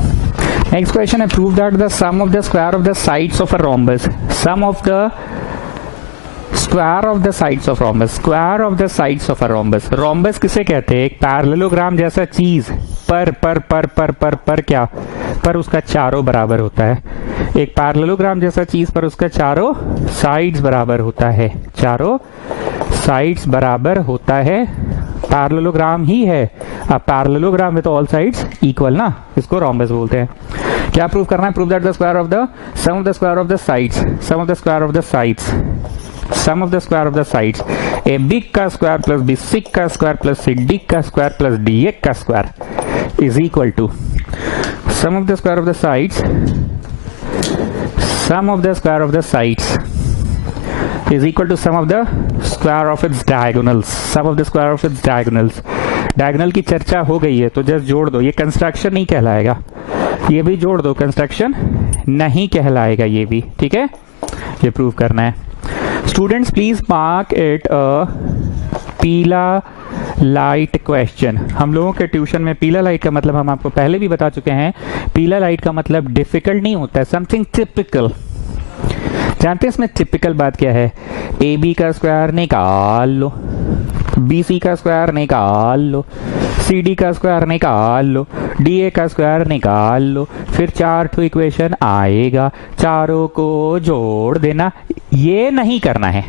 Next question, I proved that the sum of the square of the sides of a rhombus, sum of the square of the sides of rhombus, square of the sides of a rhombus, rhombus किसे कहते हैं? एक parallelogram जैसा चीज पर क्या, पर उसका चारों बराबर होता है। एक पैरेललोग्राम जैसा चीज पर उसका चारों साइड्स बराबर होता है, चारों साइड्स बराबर होता है, पैरेललोग्राम ही है। अब पैरेललोग्राम में तो ऑल साइड्स इक्वल ना, इसको रोम्बस बोलते हैं। क्या प्रूव करना है? Prove that the square of the sum of the square of the sides, sum of the square of the sides, sum of the square of the sides, A B का square plus B C का square plus C D का square plus D A का square is equal to sum of the square of the sides, sum of the square of the sides is equal to sum of the square of its diagonals, sum of the square of its diagonals। Diagonal की चर्चा हो गई है तो just जोड़ दो, ये construction नहीं कहलाएगा, ये भी जोड़ दो, कंस्ट्रक्शन नहीं कहलाएगा ये भी, ठीक है। ये प्रूव करना है। Students please mark it a पीला लाइट क्वेश्चन। हम लोगों के ट्यूशन में पीला लाइट का मतलब हम आपको पहले भी बता चुके हैं, पीला लाइट का मतलब डिफिकल्ट नहीं होता है, समथिंग टिपिकल। जानते हैं इसमें टिपिकल बात क्या है? ए बी का स्क्वायर निकाल लो, बी सी का स्क्वायर निकाल लो, सी डी का स्क्वायर निकाल लो, डी ए का स्क्वायर निकाल लो, फिर 4 ठो इक्वेशन आएगा, चारों को जोड़ देना। ये नहीं करना है।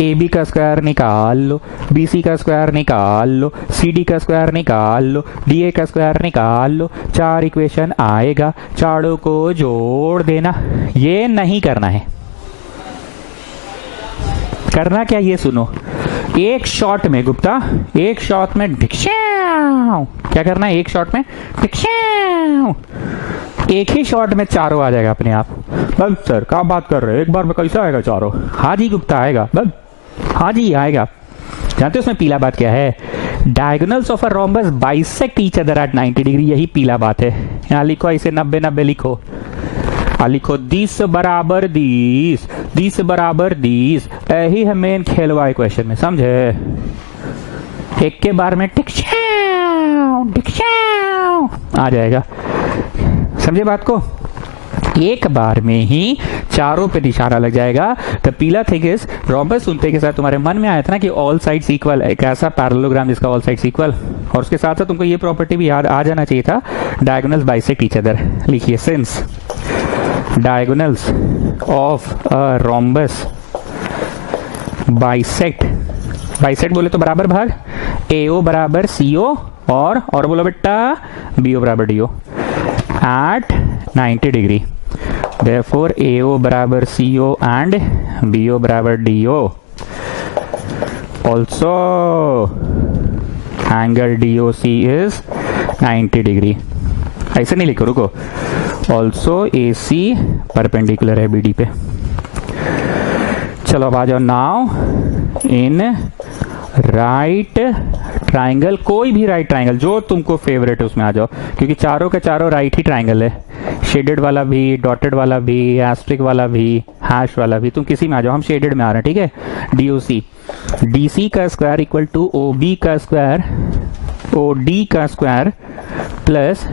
ए बी का स्क्वायर निकाल लो, बी सी का स्क्वायर निकाल लो, सी डी का स्क्वायर निकाल लो, डी ए का स्क्वायर निकाल लो, 4 इक्वेशन आएगा, चारों को जोड़ देना। ये नहीं करना है। करना क्या, ये सुनो, एक शॉट में गुप्ता, एक शॉट में ढिक्शाव, क्या करना है? एक शॉट में ढिक्शाव, एक ही शॉट में चारों आ जाएगा अपने आप। बस सर क्या बात कर रहे हैं, एक बार में कैसे आएगा चारों? हाँ जी गुप्ता आएगा, बस हाँ जी आएगा। जानते हो उसमें पीला बात क्या है? Diagonals of a rhombus bisect each other at 90 degree, यही पीला बात है। यहाँ लिखो, इसे 90-90 लिखो, लिखो दिस बराबर दिस, दिस बराबर दिस, यही है मेन खेलवा क्वेश्चन में, समझे? एक के बार में टिक्शाव टिक्शाव आ जाएगा, समझे बात को? एक बार में ही चारों पे निशाना लग जाएगा। तो पीला थिंग इज रोम्बस सुनते के साथ तुम्हारे मन में आया था ना कि ऑल साइड्स इक्वल, एक ऐसा पैरेललोग्राम जिसका ऑल साइड्स इक्वल, और उसके साथ साथ तुमको ये प्रॉपर्टी भी याद आ जाना चाहिए था, डायगोनल्स बाइसेक्ट ईच अदर। लिखिए, since diagonals of a rhombus bisect, bisect बोले तो बराबर भाग, एओ बराबर सीओ और बोलो बेटा बीओ बराबर DO at 90 degree. Therefore, AO बराबर CO and BO बराबर DO। Also, angle DOC is 90 degree. ऐसे नहीं लिखो, रुको। Also, AC परपेंडिकुलर है BD पे। चलो अब आ जाओ। नाउ इन राइट ट्राइंगल, कोई भी राइट ट्राइंगल जो तुमको फेवरेट है उसमें आ जाओ, क्योंकि चारों के चारों राइट ही ट्राइंगल है, शेडेड वाला भी, डॉटेड वाला भी, एस्ट्रिक वाला भी, हैश वाला भी, तुम किसी में आ जाओ। हम शेडेड में आ रहे हैं, ठीक है। डीओसी, डीसी का स्क्वायर इक्वल टू ओबी का स्क्वायर, ओडी का स्क्वायर प्लस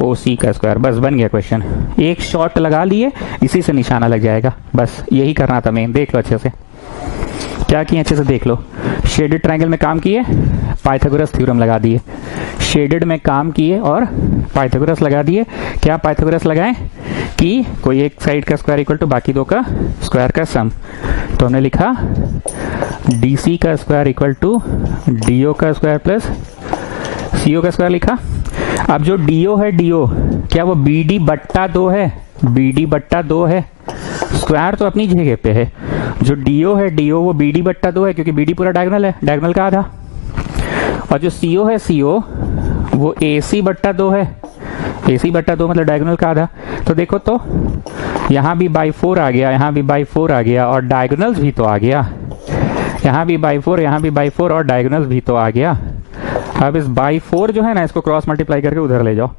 ओसी का स्क्वायर। बस बन गया क्वेश्चन, एक शॉट लगा लिए, इसी से निशाना लग जाएगा। बस यही करना था मेन, देख लो अच्छे से क्या किए अच्छे से देख लो। शेडेड ट्रायंगल में काम किए, पाइथागोरस थ्योरम लगा दिए। शेडेड में काम किए और पाइथागोरस लगा दिए। क्या पाइथागोरस लगाएं कि कोई एक साइड का स्क्वायर इक्वल टू बाकी दो का स्क्वायर का सम। तो हमने लिखा डीसी का स्क्वायर इक्वल टू डीओ का स्क्वायर प्लस सीओ का स्क्वायर लिखा। अब जो डीओ है, डीओ क्या वो बीडी बट्टा 2 है? बीडी बट्टा 2 है, स्क्वायर तो अपनी जगह पे है। जो डीओ है, डीओ वो बीडी बट्टा 2 है, क्योंकि बीडी पूरा डायगोनल है, डायगोनल का आधा। और जो सीओ है, सीओ वो एसी बट्टा 2 है, एसी बट्टा 2 मतलब डायगोनल का आधा। तो देखो तो यहाँ भी बाई 4 आ गया, यहाँ भी बाई 4 आ गया, और डायगोनल्स भी तो आ गया। यहाँ भी बाई 4, यहाँ भी बाई 4, और डायगोनल्स भी तो आ गया। अब इस बाई 4 जो है ना, इसको क्रॉस मल्टीप्लाई करके उधर ले जाओ।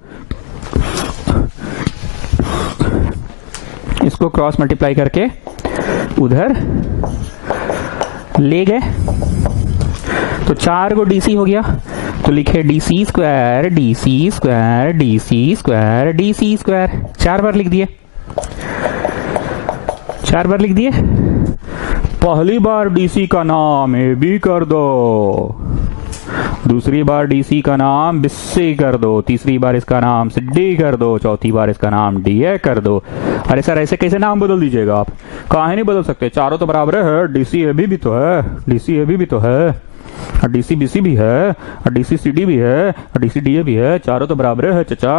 इसको क्रॉस मल्टीप्लाई करके उधर ले गए तो 4 को डीसी हो गया। तो लिखे DC square DC square DC square DC square. 4 बार लिख दिए, 4 बार लिख दिए। पहली बार डीसी का नाम ए बी कर दो, दूसरी बार डीसी का नाम बिस्सी कर दो, तीसरी बार इसका नाम सिड्डी कर दो, चौथी बार इसका नाम डीए कर दो। अरे सर ऐसे कैसे नाम बदल दीजिएगा आप? काहे नहीं बदल सकते? चारों तो बराबर है। डीसी ए बी भी तो है, डीसी ए बी भी तो है, और डीसी बीसी भी है, और डीसी सीडी भी है, और डीसी डीए भी है। चारों तो बराबर है चचा।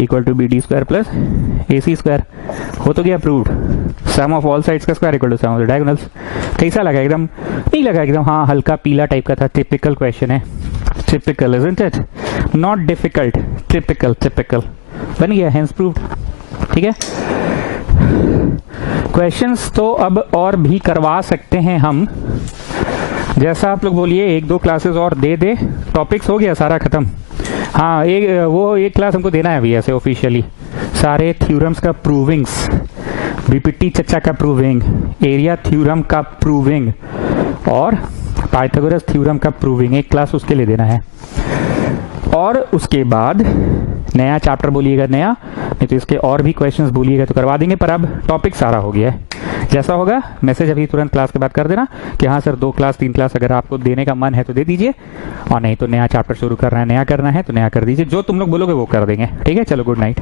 Equal to B D square plus A C square. हो तो गया proved. Sum of all sides का square equal to sum of the diagonals. कैसा लगा? एकदम नहीं लगा? एकदम हाँ, हल्का पीला टाइप का था। टिपिकल क्वेश्चन है, typical isn't it? Not difficult, typical. Typical बन गया, हेंस प्रूव्ड। ठीक है, क्वेश्चंस तो अब और भी करवा सकते हैं हम, जैसा आप लोग बोलिए। 1-2 क्लासेस और दे दे, टॉपिक्स हो गया सारा खत्म। हाँ, एक क्लास हमको देना है अभी ऐसे ऑफिशियली, सारे थ्योरम्स का प्रूविंग्स, बीपीटी चच्चा का प्रूविंग, एरिया थ्योरम का प्रूविंग, और पाइथागोरस थ्योरम का प्रूविंग। एक क्लास उसके लिए देना है। और उसके बाद नया चैप्टर बोलिएगा, नया नहीं तो इसके और भी क्वेश्चंस बोलिएगा तो करवा देंगे। पर अब टॉपिक सारा हो गया है। जैसा होगा मैसेज अभी तुरंत क्लास के बाद कर देना कि हाँ सर 2 क्लास 3 क्लास अगर आपको देने का मन है तो दे दीजिए, और नहीं तो नया चैप्टर शुरू करना है, नया करना है तो नया कर दीजिए। जो तुम लोग बोलोगे वो कर देंगे। ठीक है, चलो गुड नाइट।